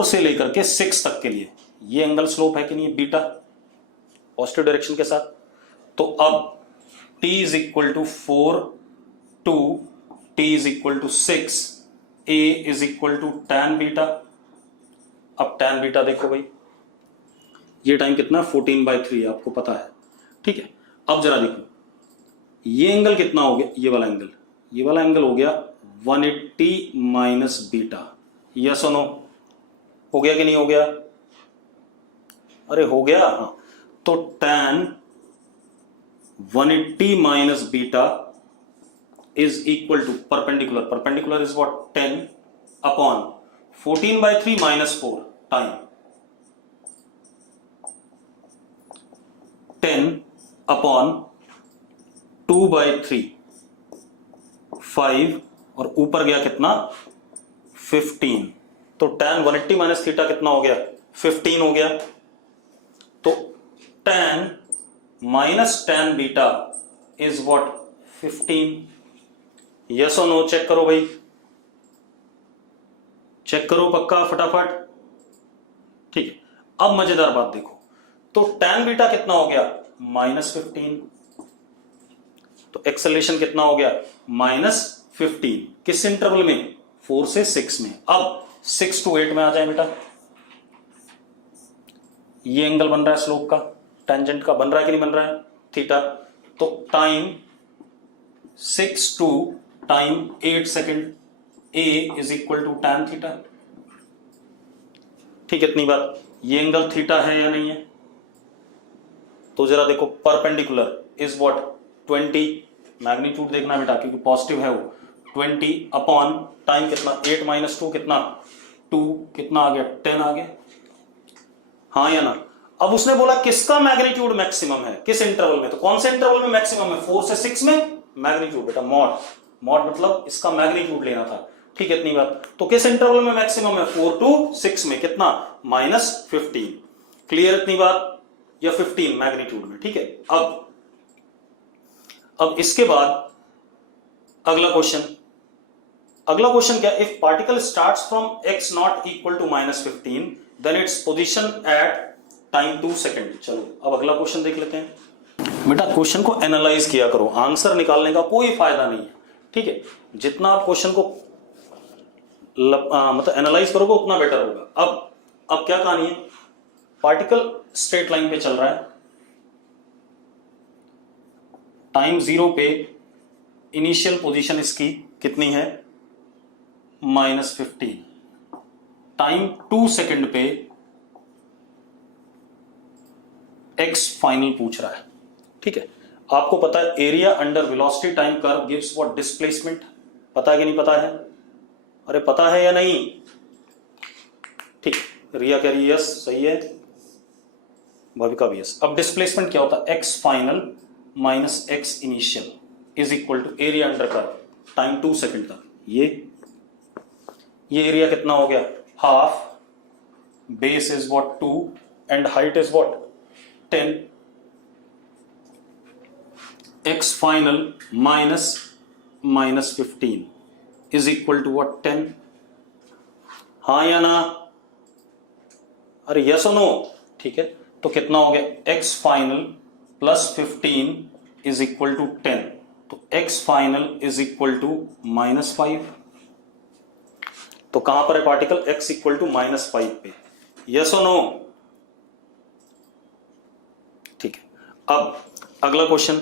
से लेकर के 6 तक के लिए ये एंगल स्लोप है कि नहीं, बीटा पॉजिटिव डायरेक्शन के साथ, तो अब t is equal to 4 to t is equal to 6, a is equal to tan beta. अब tan बीटा देखो भाई, ये टाइम कितना, 14/3 आपको पता है, ठीक है। अब जरा देखो, ये एंगल कितना हो गया, ये वाला एंगल हो गया 180 माइनस बीटा, यस और नो? हो गया कि नहीं हो गया? अरे हो गया। हाँ, तो tan 180 minus beta is equal to perpendicular, perpendicular is what? 10 upon 14/3 minus 4 time 10 upon 2/3 5 और ऊपर गया कितना? 15। तो tan 180 माइनस थीटा कितना हो गया? 15 हो गया। तो tan minus tan beta is what? 15। Yes और नो? चेक करो भाई, चेक करो पक्का फटाफट। ठीक है, अब मजेदार बात देखो, तो tan बीटा कितना हो गया? -15। तो एक्सेलरेशन कितना हो गया? -15। किस इंटरवल में? 4 से 6 में। अब 6 to 8 में आ जाए बेटा, ये एंगल बन रहा है स्लोप का, टेंजेंट का, बन रहा है कि नहीं बन रहा है? थीटा। तो time 6 to time 8 second, A is equal to tan theta. ठीक है, इतनी बात। ये एंगल थीटा है या नहीं है? तो जरा देखो, परपेंडिकुलर इज व्हाट? 20। मैग्नीट्यूड देखना बेटा, क्योंकि पॉजिटिव है वो। 20 अपॉन टाइम कितना? 8 माइनस 2 कितना? 2। कितना आ गया? 10 आ गया। हाँ या ना? अब उसने बोला किसका मैग्नीट्यूड मैक्सिमम है, किस इंटरवल में? तो कौन से इंटरवल में मैक्सिमम है? 4 से 6 में। मैग्नीट्यूड बेटा मॉड, मॉड मतलब इसका मैग्नीट्यूड लेना था। ठीक है, इतनी बात। तो किस इंटरवल में मैक्सिमम है? 4 to 6 में। कितना? -15। क्लियर इतनी बात? या 15 मैग्नीट्यूड में। ठीक है, अब इसके बाद अगला क्वेश्चन, अगला क्वेश्चन क्या? If particle starts from x naught equal to -15 then its position at time 2 second. चलो अब अगला क्वेश्चन देख लेते हैं। बेटा क्वेश्चन को एनालाइज किया करो, आंसर निकालने का कोई फायदा नहीं है। ठीक है, जितना आप क्वेश्चन को मतलब एनालाइज करोगे उतना बेटर होगा। अब क्या कहानी है? पार्टिकल स्ट्रेट लाइन पे चल रहा है, टाइम 0 पे इनिशियल पोजीशन इसकी कितनी है? -15। टाइम 2 सेकेंड पे x फाइनल पूछ रहा है। ठीक है, आपको पता है area under velocity time curve gives what? Displacement. पता है कि नहीं पता है? अरे पता है या नहीं? ठीक, रिया कह रही है यस, सही है, भविका भी यस। अब डिस्प्लेसमेंट क्या होता है? x final minus x initial is equal to area under curve time 2 second तक। ये एरिया कितना हो गया? Half, base is what? 2 and height is what? 10। x final minus -15 is equal to what? 10। हाँ या ना? अरे यस और नो? ठीक है, तो कितना हो गया? x final plus 15 is equal to 10। तो x final is equal to -5। तो कहां पर है पार्टिकल? x इक्वल टू -5 पे। यस और नो? ठीक है, अब अगला question,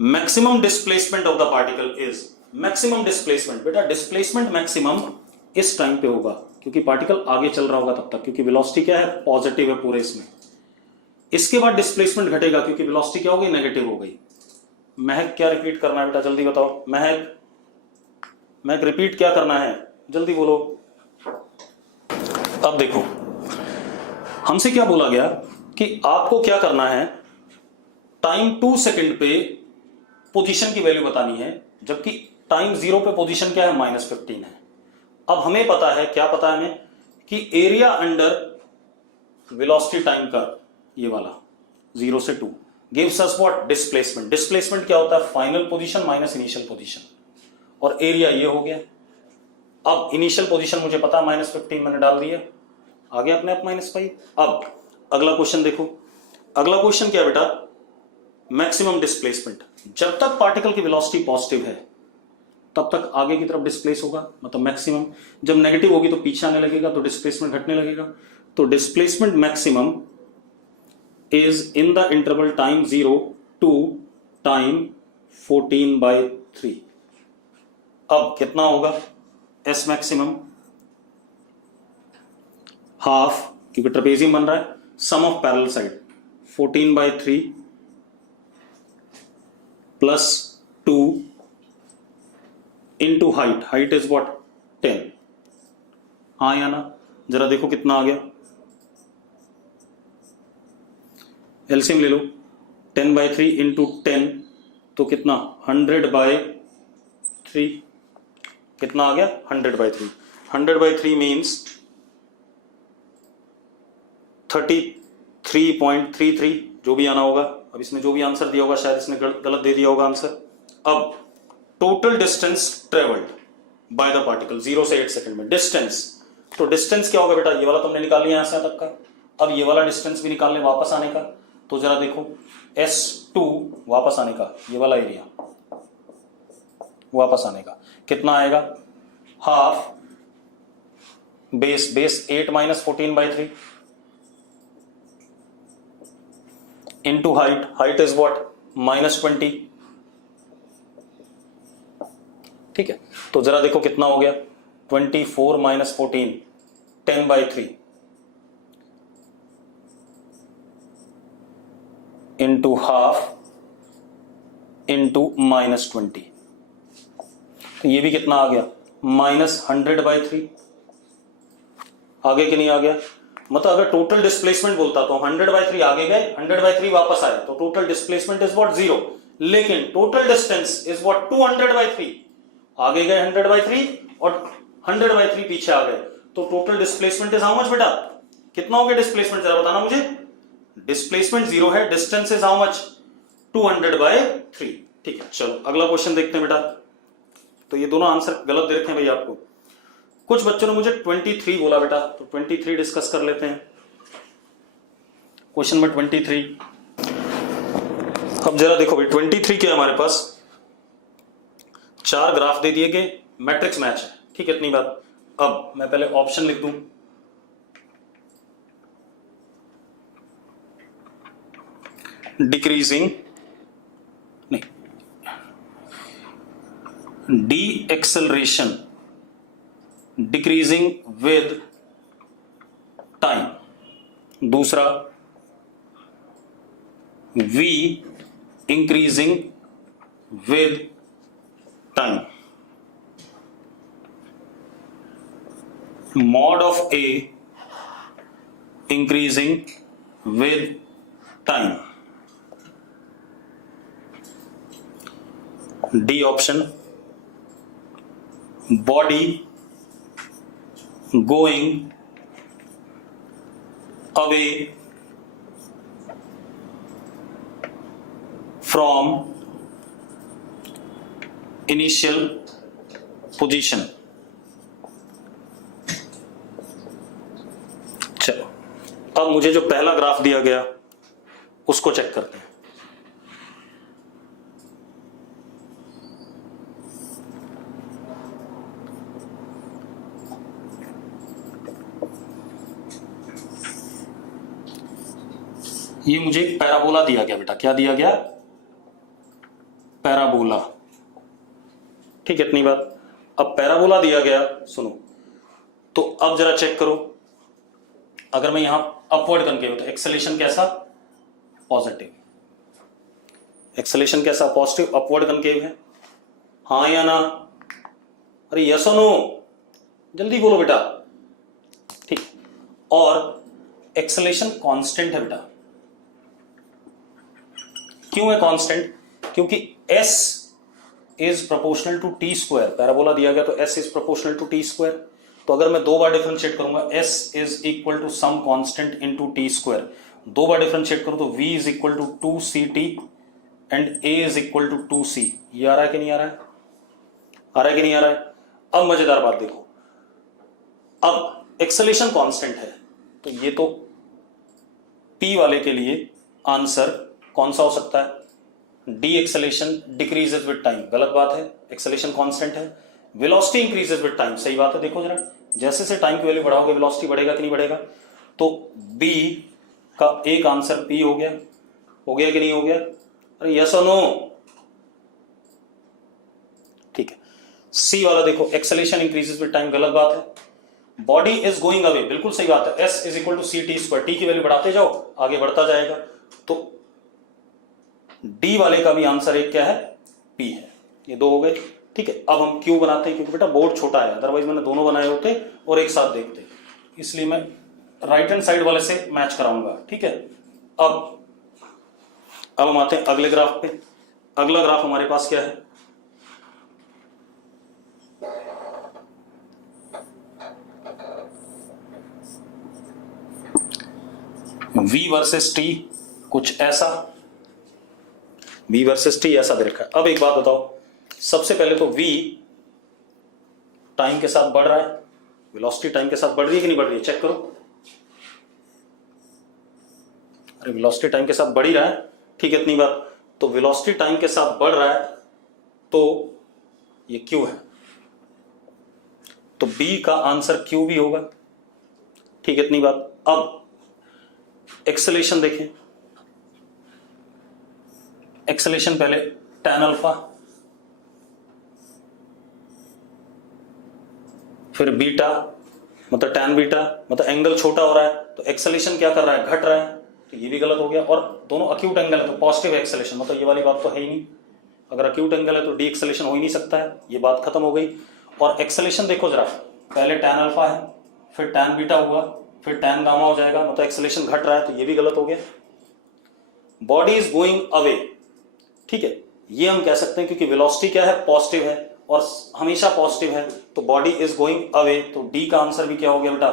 maximum displacement of the particle is. Maximum displacement बेटा, डिस्प्लेसमेंट मैक्सिमम इस टाइम पे होगा क्योंकि पार्टिकल आगे चल रहा होगा तब तक, क्योंकि वेलोसिटी क्या है? पॉजिटिव है पूरे इसमें। इसके बाद डिस्प्लेसमेंट घटेगा क्योंकि वेलोसिटी क्या हो गई? नेगेटिव हो गई। महक क्या रिपीट करना है बेटा? जल्दी बताओ। महक रिपीट क्या करना है? जल्दी बोलो। अब देखो, हमसे क्या बोला गया कि आपको क्या करना है? टाइम 2 सेकेंड पे पोजीशन की वैल्यू बतानी है, जबकि टाइम 0 पे पोजीशन क्या है? -15 है। अब हमें पता है, क्या पता है हमें? कि area under velocity time curve, ये वाला 0 से 2 gives us what? Displacement. Displacement क्या होता है? Final position minus initial position, और एरिया ये हो गया। अब इनिशियल पोजीशन मुझे पता, -15 मैंने डाल दिया, आ गया अपने आप -5। अब अगला क्वेश्चन देखो, अगला क्वेश्चन क्या बेटा? Maximum displacement. जब तक पार्टिकल की वेलोसिटी पॉजिटिव है तब तक आगे की तरफ डिस्प्लेस होगा, मतलब मैक्सिमम। जब नेगेटिव होगी तो पीछे आने लगेगा, तो डिस्प्लेसमेंट घटने लगेगा। तो displacement maximum is in the interval time 0 to time 14/3। अब कितना होगा, एस मैक्सिमम हाफ, क्योंकि ट्रेपेजियम बन रहा है, sum of parallel side 14/3 plus 2 into height, height is what 10, हाँ या ना, जरा देखो कितना आ गया, एलसीएम ले लो, 10/3 इंटू 10 तो कितना 100/3, कितना आ गया 100/3, 100/3 मीन्स 33.33, जो भी आना होगा। अब इसमें जो भी आंसर दिया होगा शायद इसने गलत दे दिया होगा आंसर। अब total distance travelled by the particle 0 से 8 सेकंड में, डिस्टेंस, तो डिस्टेंस क्या होगा बेटा, ये वाला तुमने निकाल लिया यहां से तक का, अब ये वाला डिस्टेंस भी निकाल ले वापस आने का, तो जरा देखो S2 वापस आने का, ये वाला एरिया वापस आने का कितना आएगा, half base 8 minus 14/3 into height is what -20, ठीक है। तो जरा देखो कितना हो गया, 24 माइनस 14, 10/3 इंटू हाफ इंटू -20, तो ये भी कितना आ गया -100/3, आगे कि नहीं आ गया, मतलब अगर टोटल डिस्प्लेसमेंट बोलता तो 100/3 आगे गए, 100/3 वापस आए, तो टोटल डिस्प्लेसमेंट इज व्हाट 0, लेकिन टोटल डिस्टेंस इज व्हाट 200/3, आगे गए 100/3 और 100/3 पीछे आ गए, तो total displacement is how much बेटा, कितना हो गया डिस्प्लेसमेंट जरा बताना मुझे, डिस्प्लेसमेंट 0 है, डिस्टेंस इज हाउ मच 200/3, ठीक है। चलो अगला क्वेश्चन देखते हैं बेटा, तो ये दोनों आंसर गलत दे रखे हैं भाई आपको, कुछ बच्चों ने मुझे 23 बोला बेटा, तो 23 डिस्कस कर लेते हैं, क्वेश्चन नंबर 23। अब जरा देखो भाई 23 क्या है हमारे पास, 4 ग्राफ दे दिए गए, मैट्रिक्स मैच है, ठीक है, इतनी बात। अब मैं पहले ऑप्शन लिख दूं, डिक्रीजिंग नहीं, the acceleration decreasing with time, दूसरा V increasing with time, mod of A increasing with time, D option body going away from initial position। चलो अब मुझे जो पहला ग्राफ दिया गया उसको चेक करते हैं, ये मुझे एक पैराबोला दिया गया बेटा, क्या दिया गया, पैराबोला, ठीक है, इतनी बात। अब पैराबोला दिया गया, सुनो, तो अब जरा चेक करो, अगर मैं यहां अपवर्ड कनकेव तो एक्सेलेरेशन कैसा, पॉजिटिव, एक्सेलेरेशन कैसा पॉजिटिव, अपवर्ड कनकेव है, हाँ या ना, अरे यस और नो, जल्दी बोलो बेटा, ठीक। और एक्सेलेरेशन कांस्टेंट है बेटा, क्यों है कांस्टेंट, क्योंकि s is proportional to t square, parabola दिया गया तो s is proportional to t square, तो अगर मैं 2 बार डिफरेंशिएट करूंगा s is equal to some constant into t square, 2 बार डिफरेंशिएट करूं तो v is equal to 2ct and a is equal to 2c, ये आ रहा है कि नहीं आ रहा है, आ रहा है कि नहीं आ रहा है। अब मजेदार बात देखो, अब एक्सेलेरेशन कांस्टेंट है तो ये तो p वाले के लिए आंसर कौन सा हो सकता है, D acceleration decreases with time, गलत बात है, एक्सेलेरेशन कांस्टेंट है, वेलोसिटी इंक्रीजेस विद टाइम, सही बात है। देखो जरा, जैसे से टाइम की वैल्यू बढ़ाओगे वेलोसिटी बढ़ेगा कि नहीं बढ़ेगा, तो बी का एक आंसर पी हो गया कि नहीं हो गया, अरे यस और नो, ठीक है। सी वाला देखो, एक्सेलेरेशन इंक्रीजेस विद टाइम, गलत बात है। बॉडी इज गोइंग अवे, बिल्कुल सही बात है। S is equal to c t square, t की वैल्यू बढ़ाते जाओ, आगे बढ़ता जाएगा। तो डी वाले का भी आंसर एक क्या है, पी है। ये दो हो गए, ठीक है। अब हम क्यू बनाते हैं, क्योंकि बेटा बोर्ड छोटा है, अदरवाइज मैंने दोनों बनाए होते और एक साथ देखते, इसलिए मैं राइट हैंड साइड वाले से मैच कराऊंगा, ठीक है। अब हम आते हैं अगले ग्राफ पे। अगला ग्राफ हमारे पास क्या है, V वर्सेस T, कुछ ऐसा V वर्सेस T ऐसा दे रखा है। अब एक बात बताओ, सबसे पहले तो V टाइम के साथ बढ़ रहा है, वेलोसिटी टाइम के साथ बढ़ रही है कि नहीं बढ़ रही है, चेक करो। अरे वेलोसिटी टाइम के साथ बढ़ ही रहा है, ठीक है, इतनी बात। तो वेलोसिटी टाइम के साथ बढ़ रहा है, तो ये Q है, तो B का आंसर Q भी होगा, ठीक है, इतनी बात। अब एक्सेलेरेशन देखें, एक्सेलेरेशन पहले tan अल्फा, फिर बीटा, मतलब tan बीटा, मतलब एंगल छोटा हो रहा है, तो एक्सेलेरेशन क्या कर रहा है, घट रहा है, तो ये भी गलत हो गया। और दोनों अक्यूट एंगल है, तो पॉजिटिव एक्सेलेरेशन, मतलब ये वाली बात तो है ही नहीं। अगर अक्यूट एंगल है तो डी एक्सेलेरेशन हो ही नहीं सकता है, ये बात खत्म हो गई। और एक्सेलेरेशन देखो जरा, पहले tan अल्फा है, फिर tan बीटा हुआ, फिर tan गामा हो जाएगा, मतलब एक्सेलेरेशन घट रहा है, तो ये भी गलत हो गया। बॉडी इज गोइंग अवे, ठीक है, ये हम कह सकते हैं, क्योंकि वेलोसिटी क्या है, पॉजिटिव है और हमेशा पॉजिटिव है, तो बॉडी इज गोइंग अवे, तो डी का आंसर भी क्या हो गया बेटा,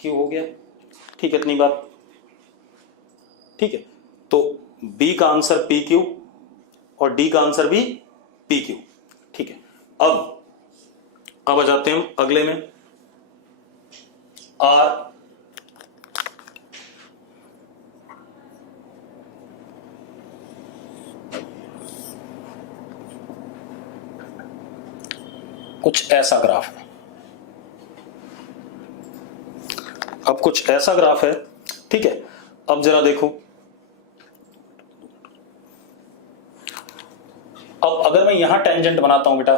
क्यू हो गया, ठीक है, इतनी बात, ठीक है। तो बी का आंसर पी क्यू और डी का आंसर भी पी क्यू, ठीक है। अब आ जाते हैं हम अगले में, आर, कुछ ऐसा ग्राफ है। अब कुछ ऐसा ग्राफ है, ठीक है। अब जरा देखो, अब अगर मैं यहां टेंजेंट बनाता हूं बेटा,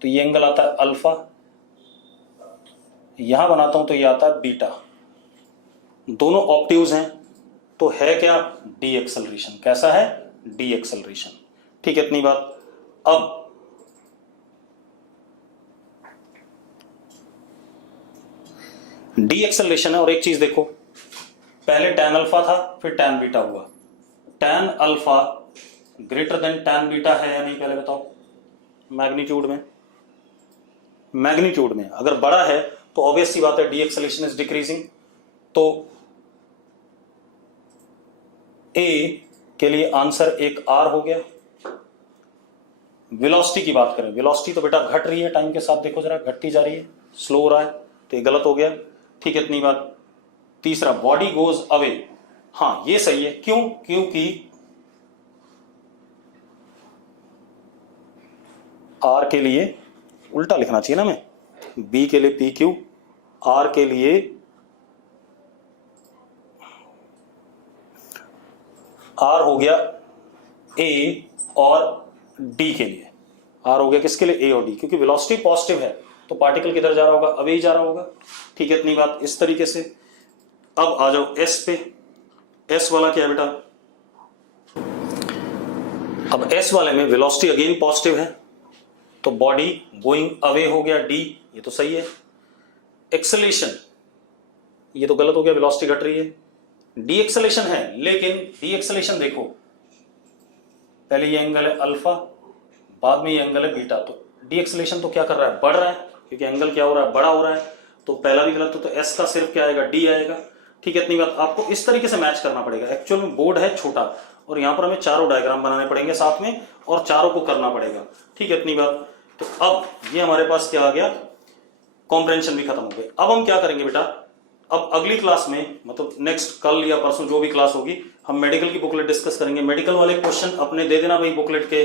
तो ये एंगल आता है अल्फा, यहां बनाता हूं तो ये आता है बीटा, दोनों ऑप्टिव्स हैं, तो है क्या, डी एक्सेलरेशन। कैसा है, डी एक्सेलरेशन, ठीक है, इतनी बात। अब डी एक्सेलरेशन है, और एक चीज देखो, पहले tan अल्फा था, फिर tan बीटा हुआ, tan alpha greater than tan beta है या नहीं, पहले बताओ। मैग्नीट्यूड में, मैग्नीट्यूड में अगर बड़ा है तो ऑब्वियस सी बात है डी एक्सेलरेशन इज डिक्रीजिंग। तो ए के लिए आंसर एक आर हो गया। वेलोसिटी की बात करें, वेलोसिटी तो बेटा घट रही है टाइम के साथ, देखो जरा, घटती जा रही है, स्लो हो रहा है, तो ये गलत हो गया, ठीक है, इतनी बात। तीसरा, बॉडी गोज अवे, हाँ ये सही है, क्यों, क्योंकि आर के लिए उल्टा लिखना चाहिए ना, मैं बी के लिए पी क्यू, आर के लिए आर हो गया ए, और डी के लिए आर हो गया किसके लिए, ए और डी, क्योंकि वेलोसिटी पॉजिटिव है तो पार्टिकल किधर जा रहा होगा, अवे ही जा रहा होगा, ठीक है, इतनी बात। इस तरीके से अब आ जाओ एस पे। एस वाला क्या है बेटा, अब एस वाले में वेलोसिटी अगेन पॉजिटिव है, तो बॉडी गोइंग अवे हो गया, डी, ये तो सही है। एक्सेलेरेशन, ये तो गलत हो गया, वेलोसिटी घट रही है। डी एक्सेलेरेशन है, लेकिन डी एक्सेलेरेशन देखो, पहले ये एंगल है अल्फा, बाद में ये एंगल है बीटा, तो डी एक्सेलेरेशन तो क्या कर रहा है, बढ़ रहा है, क्योंकि एंगल क्या हो रहा है, बड़ा हो रहा है, तो पहला भी गलत, तो एस का सिर्फ क्या आएगा, डी आएगा, ठीक है, इतनी बात। आपको इस तरीके से मैच करना पड़ेगा। एक्चुअल में बोर्ड है छोटा, और यहां पर हमें चारों डायग्राम बनाने पड़ेंगे साथ में, और चारों को करना पड़ेगा, ठीक है, इतनी बात। तो अब ये हमारे पास क्या आ गया, कॉम्प्रेंशन भी खत्म हो गए। अब हम क्या करेंगे बेटा, अब अगली क्लास में, मतलब नेक्स्ट कल या परसों जो भी क्लास होगी, हम मेडिकल की बुकलेट डिस्कस करेंगे। मेडिकल वाले क्वेश्चन अपने दे देना भाई बुकलेट के